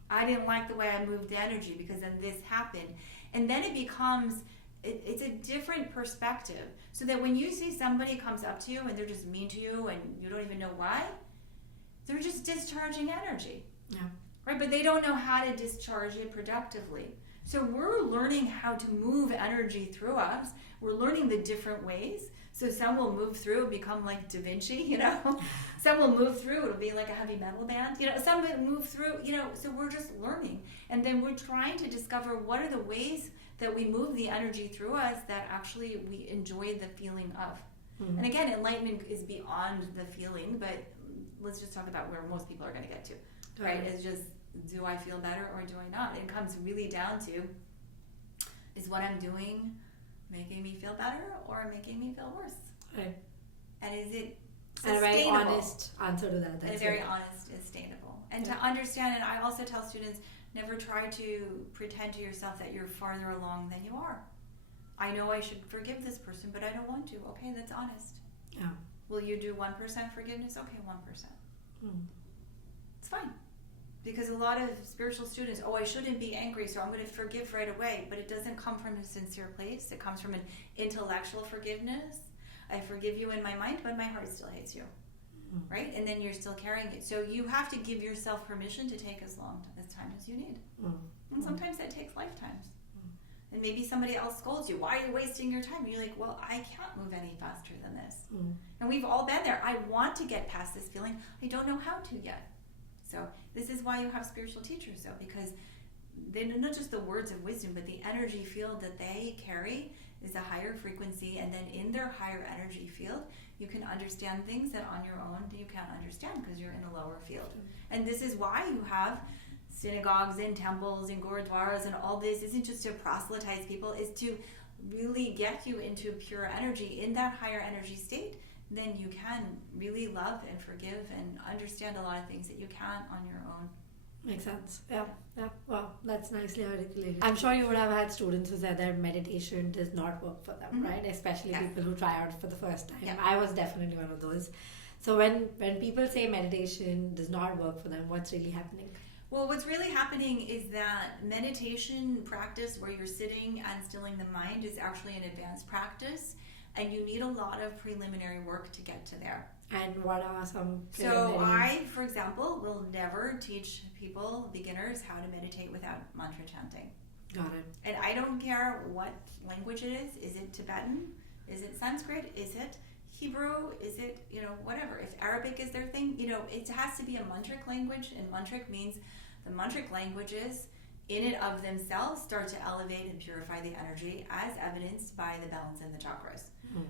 I didn't like the way I moved the energy because then this happened. And then it becomes, it's a different perspective. So that when you see somebody comes up to you and they're just mean to you and you don't even know why, they're just discharging energy. Yeah. Right? But they don't know how to discharge it productively. So we're learning how to move energy through us. We're learning the different ways. So some will move through, become like Da Vinci, Some will move through, it'll be like a heavy metal band. Some will move through, so we're just learning. And then we're trying to discover what are the ways that we move the energy through us that actually we enjoy the feeling of. Mm-hmm. And again, enlightenment is beyond the feeling, but let's just talk about where most people are going to get to, right? It's just, do I feel better or do I not? It comes really down to, is what I'm doing making me feel better or making me feel worse? Right. And is it sustainable? And a very honest answer to that. That's very honest, sustainable. And to understand, and I also tell students, never try to pretend to yourself that you're farther along than you are. I know I should forgive this person, but I don't want to. Okay, that's honest. Will you do 1% forgiveness? Okay, 1%. It's fine. Because a lot of spiritual students, I shouldn't be angry, so I'm going to forgive right away. But it doesn't come from a sincere place. It comes from an intellectual forgiveness. I forgive you in my mind, but my heart still hates you. Right? And then you're still carrying it. So you have to give yourself permission to take as long as time as you need. And sometimes that takes lifetimes. And maybe somebody else scolds you. Why are you wasting your time? And you're like, well, I can't move any faster than this. And we've all been there. I want to get past this feeling. I don't know how to yet. So this is why you have spiritual teachers, though, because they're not just the words of wisdom, but the energy field that they carry is a higher frequency. And then in their higher energy field, you can understand things that on your own you can't understand because you're in a lower field. And this is why you have synagogues and temples and gurudwaras and all this. Isn't just to proselytize people, is to really get you into pure energy in that higher energy state. Then you can really love and forgive and understand a lot of things that you can't on your own. Makes sense. Yeah. Wow, that's nicely articulated. I'm sure you would have had students who said that meditation does not work for them, right? Especially people who try out for the first time. Yeah. I was definitely one of those. So when people say meditation does not work for them, what's really happening? Well, what's really happening is that meditation practice where you're sitting and stilling the mind is actually an advanced practice, and you need a lot of preliminary work to get to there. And what are some So I, for example, will never teach people, beginners, how to meditate without mantra chanting. Got it. And I don't care what language it is. Is it Tibetan? Is it Sanskrit? Is it Hebrew? Is it, whatever. If Arabic is their thing, it has to be a mantric language. And mantric means the mantric languages in and of themselves start to elevate and purify the energy, as evidenced by the balance in the chakras.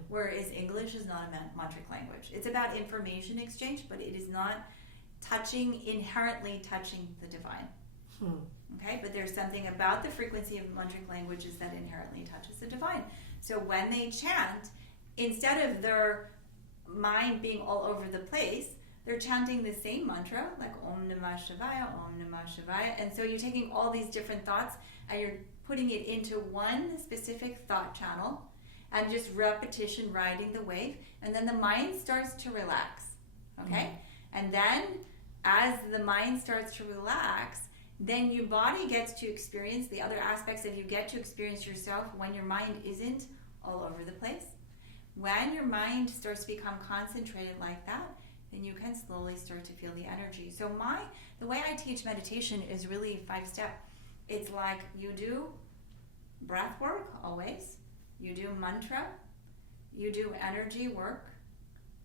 Whereas English is not a mantric language. It's about information exchange, but it is not inherently touching the divine. Okay, but there's something about the frequency of mantric languages that inherently touches the divine. So when they chant, instead of their mind being all over the place, they're chanting the same mantra, like Om Namah Shivaya, Om Namah Shivaya. And so you're taking all these different thoughts and you're putting it into one specific thought channel, and just repetition riding the wave. And then the mind starts to relax. Okay? And then as the mind starts to relax, then your body gets to experience the other aspects of you get to experience yourself when your mind isn't all over the place. When your mind starts to become concentrated like that, then you can slowly start to feel the energy. So the way I teach meditation is really 5-step. It's like you do breath work always, you do mantra, you do energy work,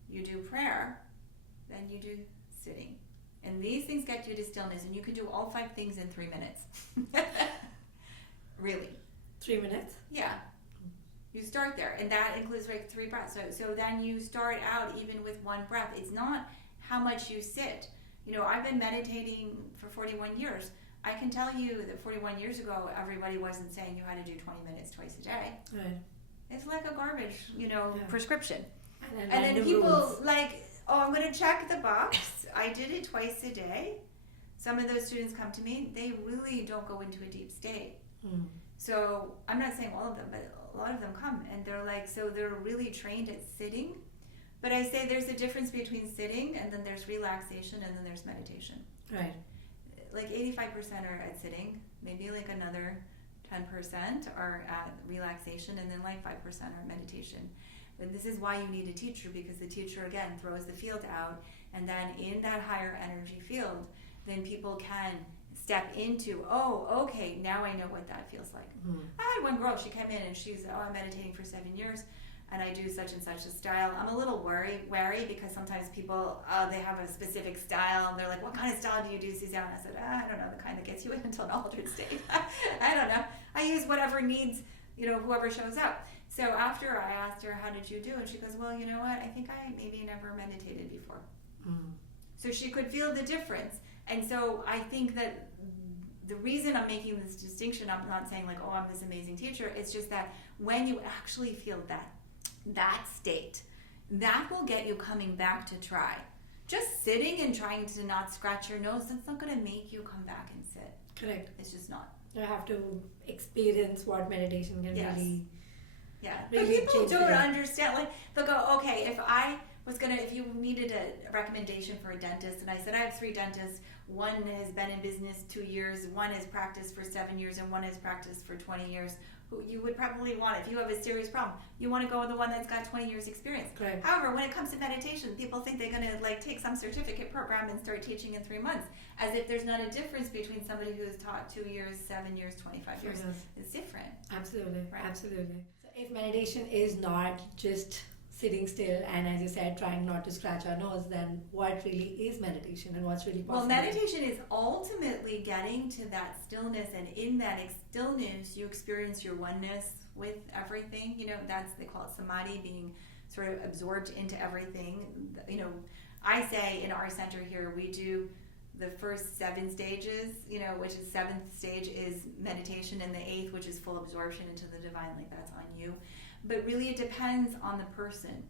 you do prayer, then you do sitting. And these things get you to stillness, and you can do all 5 things in 3 minutes. Really. 3 minutes? Yeah. You start there, and that includes 3 breaths. So then you start out even with 1 breath. It's not how much you sit. I've been meditating for 41 years. I can tell you that 41 years ago, everybody wasn't saying you had to do 20 minutes twice a day. Right. It's like a garbage, prescription. And then people rules. I'm going to check the box. I did it twice a day. Some of those students come to me, they really don't go into a deep state. So I'm not saying all of them, but a lot of them come and they're they're really trained at sitting. But I say there's a difference between sitting and then there's relaxation and then there's meditation. Right. 85% are at sitting, maybe another 10% are at relaxation, and then 5% are meditation. But this is why you need a teacher, because the teacher again throws the field out, and then in that higher energy field, then people can step into, okay, now I know what that feels like. I had one girl, she came in and she's, I'm meditating for 7 years and I do such and such a style. I'm a little wary because sometimes people, they have a specific style and they're like, what kind of style do you do, Suzanne? I said, I don't know, the kind that gets you into an altered state. I don't know. I use whatever needs, whoever shows up. So after I asked her, how did you do? And she goes, well, you know what? I think I maybe never meditated before. So she could feel the difference. And so I think that the reason I'm making this distinction, I'm not saying I'm this amazing teacher. It's just that when you actually feel that state, that will get you coming back to try. Just sitting and trying to not scratch your nose, that's not going to make you come back and sit. Correct. It's just not. You have to experience what meditation can really... Yeah. Really but people don't understand. They'll go, okay, if you needed a recommendation for a dentist, and I said, I have 3 dentists, one has been in business 2 years, one has practiced for 7 years, and one has practiced for 20 years. Who you would probably want, if you have a serious problem, you want to go with the one that's got 20 years experience. Correct. However, when it comes to meditation, people think they're going to like take some certificate program and start teaching in 3 months, as if there's not a difference between somebody who's taught 2 years, 7 years, 25 years. It's different. Absolutely, Right. Absolutely. So if meditation is not just sitting still and, as you said, trying not to scratch our nose, then what really is meditation and what's really possible? Well, meditation is ultimately getting to that stillness, and in that stillness, you experience your oneness with everything. You know, they call it samadhi, being sort of absorbed into everything. You know, I say in our center here, we do the first 7 stages, you know, which is 7th stage is meditation, and the 8th, which is full absorption into the divine, like that's on you. But really it depends on the person.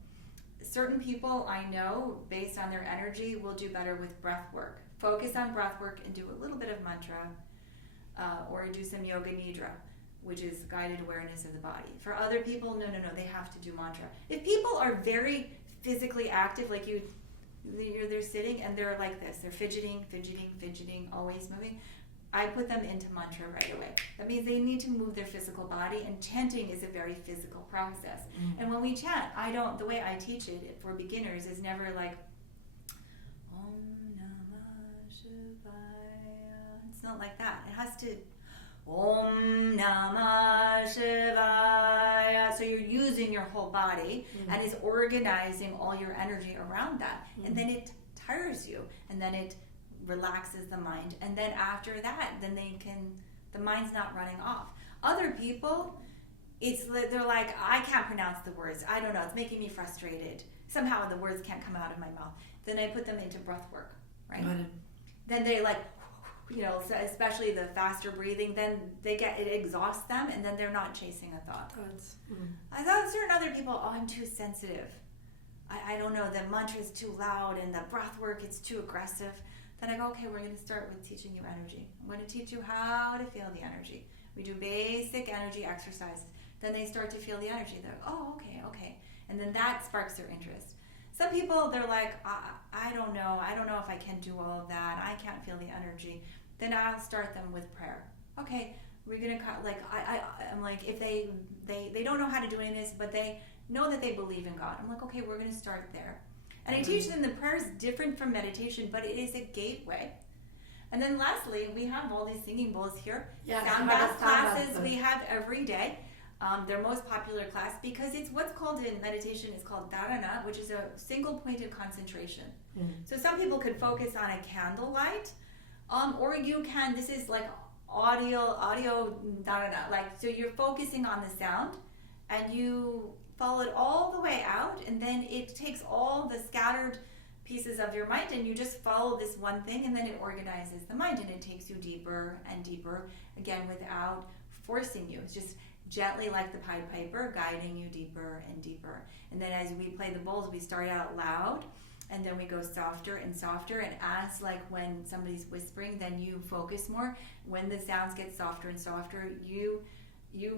Certain people I know, based on their energy, will do better with breath work. Focus on breath work and do a little bit of mantra, or do some yoga nidra, which is guided awareness of the body. For other people, no, they have to do mantra. If people are very physically active, like they're sitting and they're like this, they're fidgeting, always moving, I put them into mantra right away. That means they need to move their physical body, and chanting is a very physical process. Mm-hmm. And when we chant, the way I teach it for beginners is never like, Om Namah Shivaya. It's not like that. It has to, Om Namah Shivaya. So you're using your whole body, mm-hmm. and it's organizing all your energy around that. Mm-hmm. And then it tires you, and then it relaxes the mind, and then after that, then the mind's not running off. Other people, they're like, I can't pronounce the words, I don't know, it's making me frustrated, somehow the words can't come out of my mouth. Then I put them into breath work, right? Then they like, you know, so especially the faster breathing, then it exhausts them, and then they're not chasing a thought. I thought certain other people, I'm too sensitive, I don't know, the mantra is too loud, and the breath work, it's too aggressive. Then I go, okay, we're going to start with teaching you energy. I'm going to teach you how to feel the energy. We do basic energy exercises. Then they start to feel the energy. They're like, oh, okay. And then that sparks their interest. Some people, they're like, I don't know if I can do all of that. I can't feel the energy. Then I'll start them with prayer. Okay, we're going to, like, I'm like, if they don't know how to do any of this, but they know that they believe in God. I'm like, okay, we're going to start there. And I teach them the prayer is different from meditation, but it is a gateway. And then lastly, we have all these singing bowls here. Sound bath classes we have every day. Their most popular class, because it's what's called in meditation is called dharana, which is a single pointed concentration. Mm-hmm. So some people could focus on a candlelight, or you can, this is like audio dharana. Like, so you're focusing on the sound, and you follow it all the way out, and then it takes all the scattered pieces of your mind, and you just follow this one thing, and then it organizes the mind, and it takes you deeper and deeper, again, without forcing you. It's just gently, like the Pied Piper, guiding you deeper and deeper. And then as we play the bowls, we start out loud, and then we go softer and softer, and as like when somebody's whispering, then you focus more. When the sounds get softer and softer, you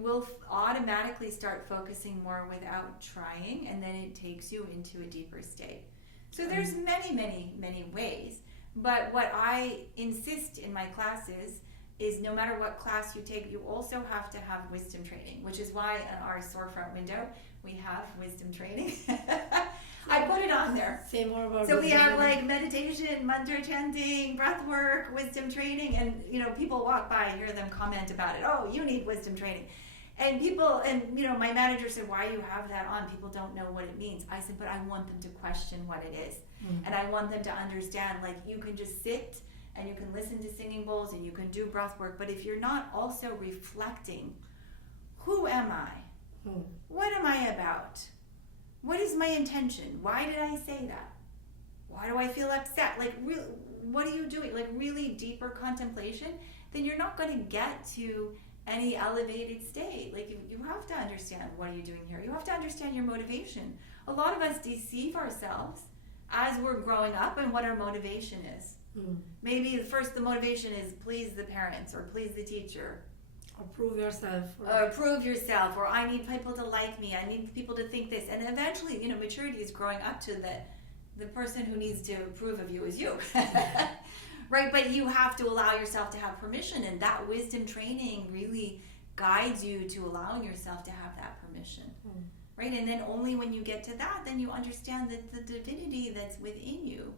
will automatically start focusing more without trying, and then it takes you into a deeper state. So there's many ways, but what I insist in my classes is no matter what class you take, you also have to have wisdom training, which is why in our storefront window we have wisdom training. I put it on there. Say more about so we have like meditation, mantra chanting, breath work, wisdom training, and you know, people walk by, hear them comment about it. Oh, you need wisdom training. And people, and you know, my manager said, why you have that on? People don't know what it means. I said, but I want them to question what it is. Mm-hmm. And I want them to understand, like, you can just sit and you can listen to singing bowls and you can do breath work, but if you're not also reflecting, who am I? Mm-hmm. What am I about? What is my intention? Why did I say that? Why do I feel upset? Like, what are you doing? Like, really deeper contemplation, then you're not going to get to any elevated state. Like, you have to understand, what are you doing here? You have to understand your motivation. A lot of us deceive ourselves as we're growing up and what our motivation is. Mm. Maybe the motivation is please the parents or please the teacher. Or prove yourself. Or prove yourself, or I need people to like me, I need people to think this. And eventually, you know, maturity is growing up to the person who needs to approve of you is you. right? But you have to allow yourself to have permission, and that wisdom training really guides you to allowing yourself to have that permission, right? And then only when you get to that, then you understand that the divinity that's within you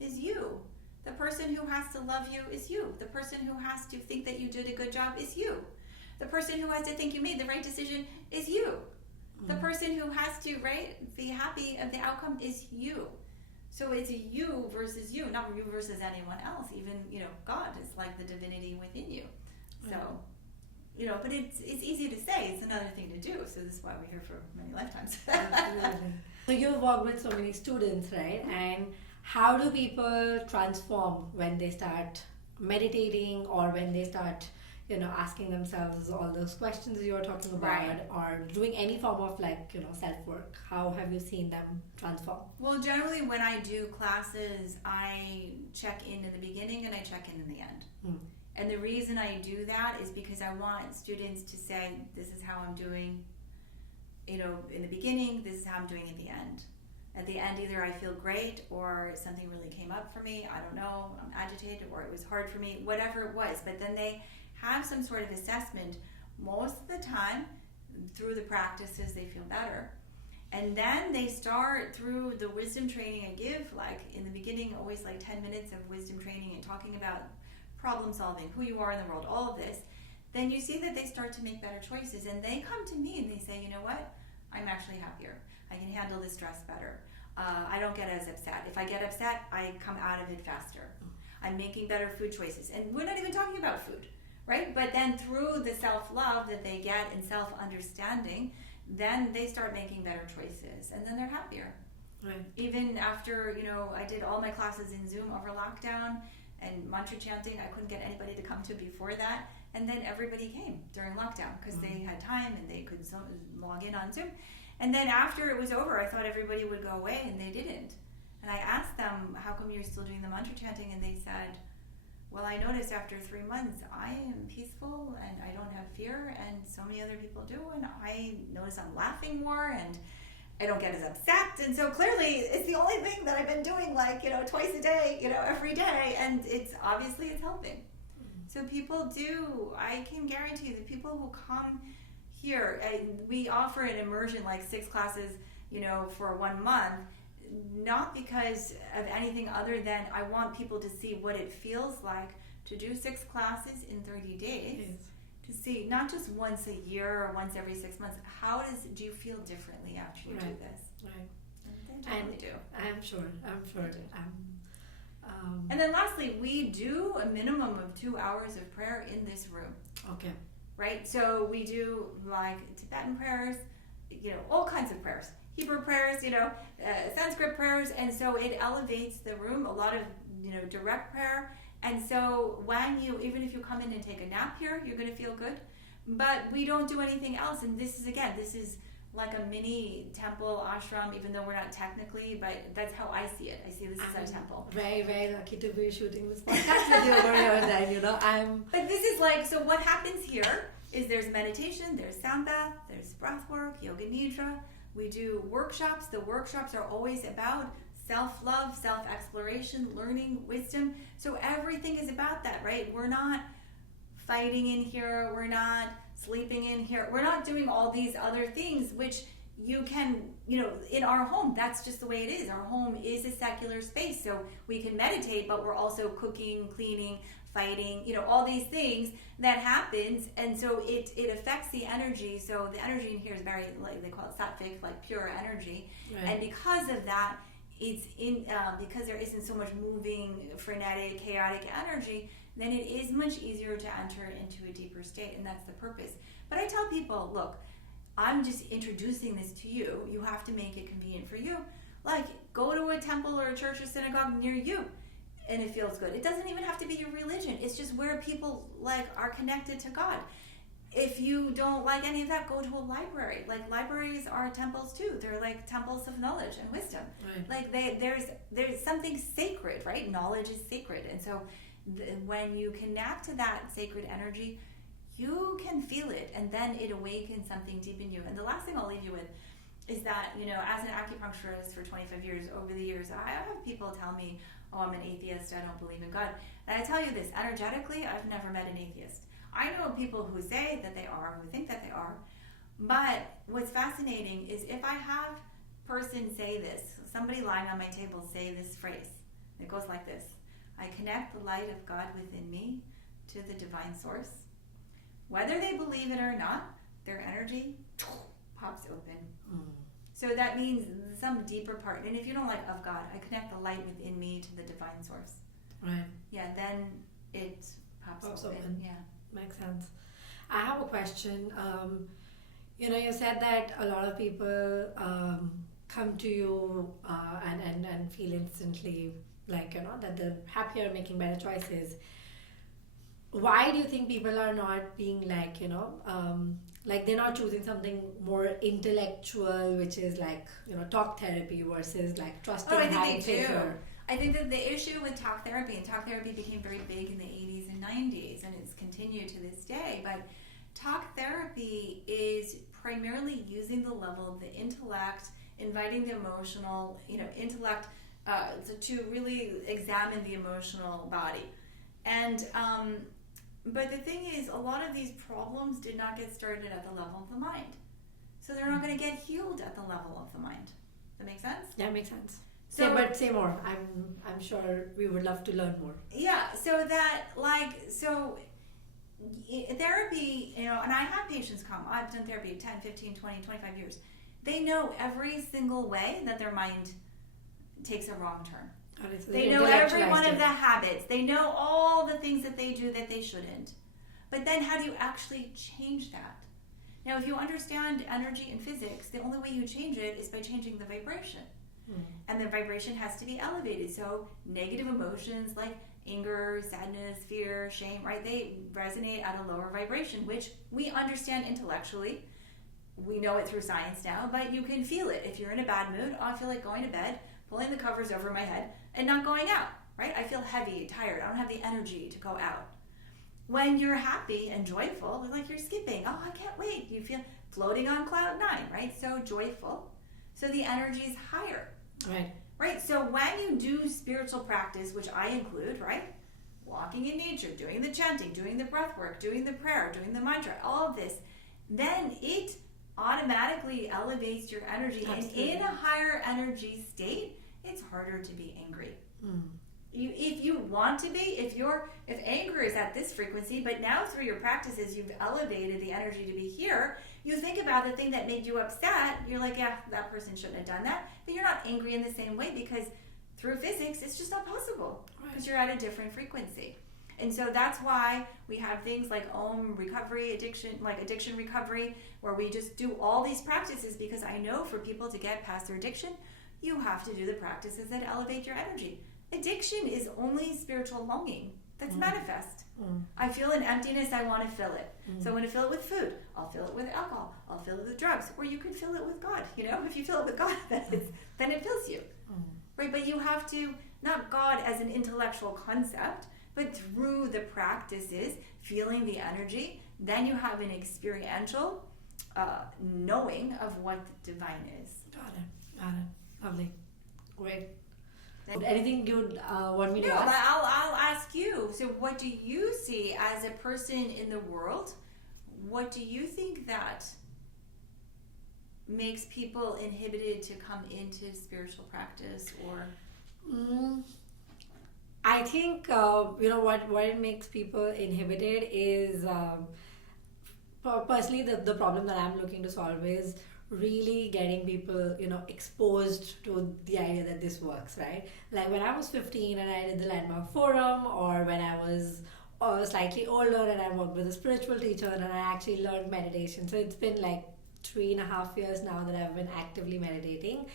is you. The person who has to love you is you. The person who has to think that you did a good job is you. The person who has to think you made the right decision is you. The person who has to, right, be happy of the outcome is you. So it's you versus you, not you versus anyone else. Even, God is like the divinity within you. So, but it's easy to say. It's another thing to do. So this is why we're here for many lifetimes. Absolutely. So you've worked with so many students, right? And how do people transform when they start meditating or when they start, asking themselves all those questions you were talking about, or doing any form of self-work? How have you seen them transform? Well, generally when I do classes, I check in the beginning and I check in the end. And the reason I do that is because I want students to say, this is how I'm doing, in the beginning, this is how I'm doing at the end. At the end, either I feel great or something really came up for me. I don't know, I'm agitated, or it was hard for me, whatever it was. But then they have some sort of assessment. Most of the time, through the practices, they feel better. And then they start through the wisdom training I give, like in the beginning, always like 10 minutes of wisdom training and talking about problem solving, who you are in the world, all of this. Then you see that they start to make better choices. And they come to me and they say, you know what? I'm actually happier. I can handle the stress better. I don't get as upset. If I get upset, I come out of it faster. I'm making better food choices. And we're not even talking about food, right? But then through the self-love that they get and self-understanding, then they start making better choices. And then they're happier. Right. Even after, I did all my classes in Zoom over lockdown and mantra chanting, I couldn't get anybody to come to before that. And then everybody came during lockdown because they had time and they could log in on Zoom. And then after it was over, I thought everybody would go away, and they didn't. And I asked them, how come you're still doing the mantra chanting? And they said, well, I noticed after 3 months, I am peaceful and I don't have fear, and so many other people do, and I notice I'm laughing more and I don't get as upset. And so clearly it's the only thing that I've been doing twice a day, every day, and it's helping. So people do, I can guarantee you, the people who come here, we offer an immersion, like 6 classes, for 1 month, not because of anything other than I want people to see what it feels like to do 6 classes in 30 days. Yes. To see, not just once a year or once every 6 months, do you feel differently after you do this? Right. And they totally do. I'm sure. And then lastly, we do a minimum of 2 hours of prayer in this room. Okay. Right? So we do like Tibetan prayers, all kinds of prayers. Hebrew prayers, Sanskrit prayers, and so it elevates the room, a lot of, direct prayer. And so even if you come in and take a nap here, you're going to feel good. But we don't do anything else. And this is like a mini temple, ashram, even though we're not technically, but that's how I see it. I see this as a temple. Very, very lucky to be shooting this podcast with you over here then, But this is so what happens here is there's meditation, there's sound bath, there's breath work, yoga nidra. We do workshops. The workshops are always about self-love, self-exploration, learning, wisdom. So everything is about that, right? We're not fighting in here. We're not sleeping in here. We're not doing all these other things, which you can, in our home, that's just the way it is. Our home is a secular space, so we can meditate, but we're also cooking, cleaning, fighting, all these things that happens, and so it affects the energy. So the energy in here is very, like they call it sattvic, like pure energy, right. And because of that, it's because there isn't so much moving, frenetic, chaotic energy, then it is much easier to enter into a deeper state, and that's the purpose. But I tell people, look, I'm just introducing this to you. You have to make it convenient for you. Like, go to a temple or a church or synagogue near you, and it feels good. It doesn't even have to be your religion. It's just where people are connected to God. If you don't like any of that, go to a library. Like, libraries are temples too. They're like temples of knowledge and wisdom. Right. Like there's something sacred, right? Knowledge is sacred, and so when you connect to that sacred energy, you can feel it, and then it awakens something deep in you. And the last thing I'll leave you with is that, as an acupuncturist for 25 years, over the years, I have people tell me, oh, I'm an atheist, I don't believe in God. And I tell you this, energetically, I've never met an atheist. I know people who say that they are, who think that they are. But what's fascinating is if I have person say this, somebody lying on my table say this phrase, it goes like this: I connect the light of God within me to the divine source. Whether they believe it or not, their energy pops open. So that means some deeper part. And if you don't like of God, I connect the light within me to the divine source. Right. Yeah, then it pops open. Yeah. Makes sense. I have a question. You said that a lot of people come to you and feel instantly like, that they're happier, making better choices. Why do you think people are not being like, like they're not choosing something more intellectual, which is like, talk therapy versus like trusting and having faith? I think that the issue with talk therapy, and talk therapy became very big in the 80s and 90s, and it's continued to this day, but talk therapy is primarily using the level of the intellect, inviting the emotional, intellect to really examine the emotional body. And but the thing is, a lot of these problems did not get started at the level of the mind. So they're not going to get healed at the level of the mind. Does that make sense? Yeah, makes sense. But say more. I'm sure we would love to learn more. Yeah, therapy, and I have patients come. I've done therapy 10, 15, 20, 25 years. They know every single way that their mind takes a wrong turn. They know every one of the habits. They know all the things that they do that they shouldn't. But then how do you actually change that? Now, if you understand energy and physics, the only way you change it is by changing the vibration. And the vibration has to be elevated. So negative emotions like anger, sadness, fear, shame, right? They resonate at a lower vibration, which we understand intellectually. We know it through science now, but you can feel it. If you're in a bad mood, I feel like going to bed, pulling the covers over my head, and not going out, right? I feel heavy, tired. I don't have the energy to go out. When you're happy and joyful, it's like you're skipping. Oh, I can't wait. You feel floating on cloud 9, right? So joyful. So the energy is higher. Right. So when you do spiritual practice, which I include, right? Walking in nature, doing the chanting, doing the breath work, doing the prayer, doing the mantra, all of this, then it automatically elevates your energy. Absolutely. And in a higher energy state, it's harder to be angry. If you want to be, if anger is at this frequency, but now through your practices you've elevated the energy to be here, you think about the thing that made you upset, you're like, yeah, that person shouldn't have done that, but you're not angry in the same way because through physics it's just not possible because you're at a different frequency. And so that's why we have things like Om recovery, addiction recovery, where we just do all these practices, because I know for people to get past their addiction, you have to do the practices that elevate your energy. Addiction is only spiritual longing that's manifest. I feel an emptiness, I want to fill it. So I'm going to fill it with food. I'll fill it with alcohol. I'll fill it with drugs. Or you can fill it with God. If you fill it with God, then it fills you. Right? But you have to, not God as an intellectual concept, but through the practices, feeling the energy, then you have an experiential knowing of what the divine is. Got it. Lovely. Great. Anything you would want me to ask? I'll ask you. So what do you see as a person in the world? What do you think that makes people inhibited to come into spiritual practice? Or I think what it makes people inhibited is personally the problem that I'm looking to solve is really getting people exposed to the idea that this works, right? Like when I was 15 and I did the Landmark Forum, or when I was slightly older and I worked with a spiritual teacher and I actually learned meditation. So it's been like 3.5 years now that I've been actively meditating,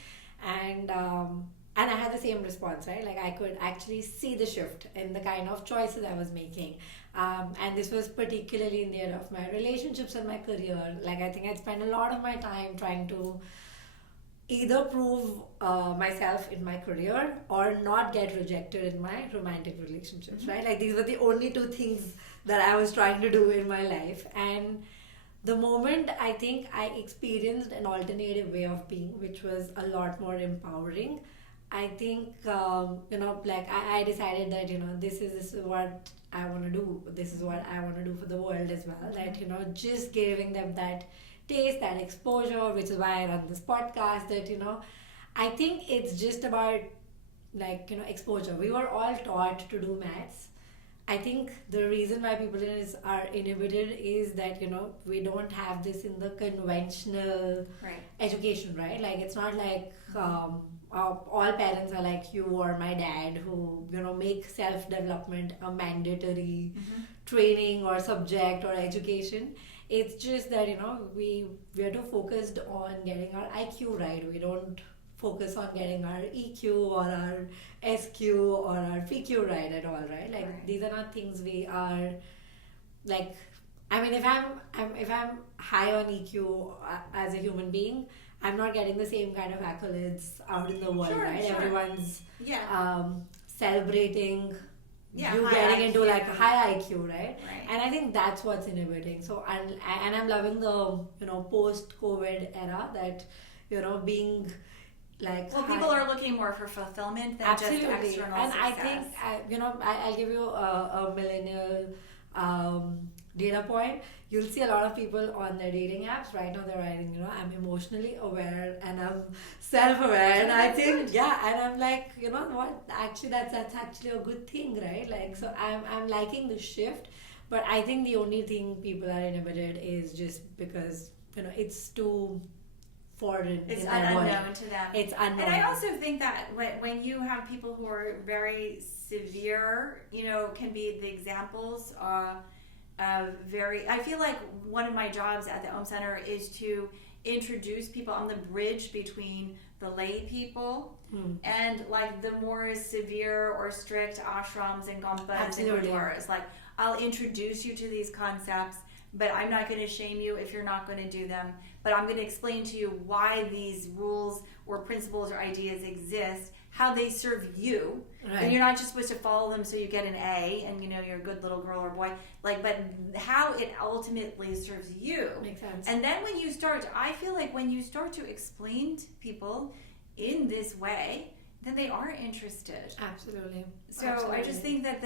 and I had the same response, right? Like I could actually see the shift in the kind of choices I was making. And this was particularly in the area of my relationships and my career. Like I think I'd spend a lot of my time trying to either prove myself in my career or not get rejected in my romantic relationships, right? Like these were the only two things that I was trying to do in my life. And the moment I think I experienced an alternative way of being, which was a lot more empowering, I think, like I decided that, this is what I want to do. This is what I want to do for the world as well. That, just giving them that taste, that exposure, which is why I run this podcast, that, I think it's just about like, exposure. We were all taught to do maths. I think the reason why people are inhibited is that, we don't have this in the conventional Right. education, right? Like, it's not like all parents are like you or my dad who, make self-development a mandatory training or subject or education. It's just that, we are too focused on getting our IQ right. We don't focus on getting our EQ or our SQ or our PQ right at all, right? Like, Right. these are not things we are like. I mean, if I'm high on EQ as a human being, I'm not getting the same kind of accolades out in the world, Sure, right? sure. Everyone's Yeah. Celebrating Yeah, you high getting into IQ. like a high IQ, right? Right. And I think that's what's inhibiting. So and I'm loving the post-COVID era that being like Well, high- people are looking more for fulfillment than absolutely, just external and success. I think I'll give you a millennial data point. You'll see a lot of people on their dating apps right now. They're writing, I'm emotionally aware and I'm self-aware, and I think and I'm like, you know what? Actually, that's actually a good thing, right? Like, so I'm liking the shift, but I think the only thing people are inhibited is just because it's too foreign. It's in their world. unknown to them. It's unknown. And I also think that when you have people who are very severe, can be the examples of I feel like one of my jobs at the Om Center is to introduce people on the bridge between the lay people and like the more severe or strict ashrams and gompas Absolutely. and gurdwaras. Like, I'll introduce you to these concepts, but I'm not going to shame you if you're not going to do them. But I'm going to explain to you why these rules or principles or ideas exist, how they serve you. Right. And you're not just supposed to follow them so you get an A and you're a good little girl or boy. Like, but how it ultimately serves you. Makes sense. And then I feel like when you start to explain to people in this way, then they are interested. Absolutely. So Absolutely. I just think that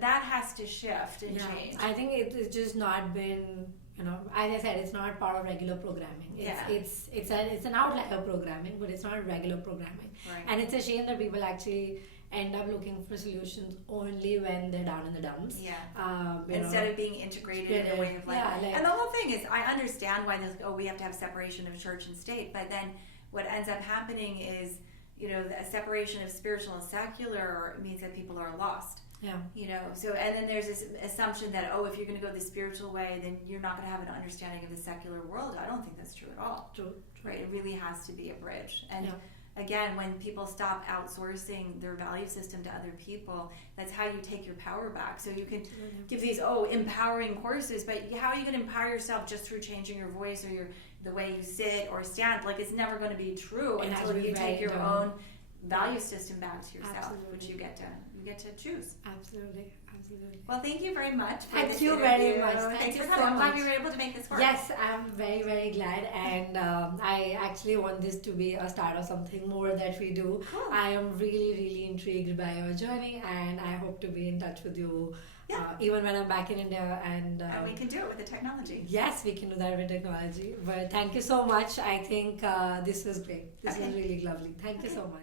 that has to shift and change. I think it's just not been, as I said, it's not part of regular programming. It's an outlier programming, but it's not regular programming. Right. And it's a shame that people actually end up looking for solutions only when they're down in the dumps. Yeah. Instead of being integrated in a way of life. Yeah, and the whole thing is, I understand why we have to have separation of church and state, but then what ends up happening is, the separation of spiritual and secular means that people are lost. Yeah. So, and then there's this assumption that, if you're going to go the spiritual way, then you're not going to have an understanding of the secular world. I don't think that's true at all. True. Right? It really has to be a bridge. And again, when people stop outsourcing their value system to other people, that's how you take your power back. So you can give these empowering courses, but how are you going to empower yourself just through changing your voice or the way you sit or stand? Like, it's never going to be true until you take your own value system back to yourself. Absolutely. Which you get to choose. Absolutely. Well, thank you very much for Thank this you interview. very much. Thanks Thank you for so coming. I'm glad much. we were able to make this work. Yes, I'm very, very glad, and I actually want this to be a start of something more that we do. Cool. I am really, really intrigued by your journey, and I hope to be in touch with you even when I'm back in India. And we can do it with the technology. Yes, we can do that with technology. But thank you so much. I think this was great. This was really lovely. Thank you so much.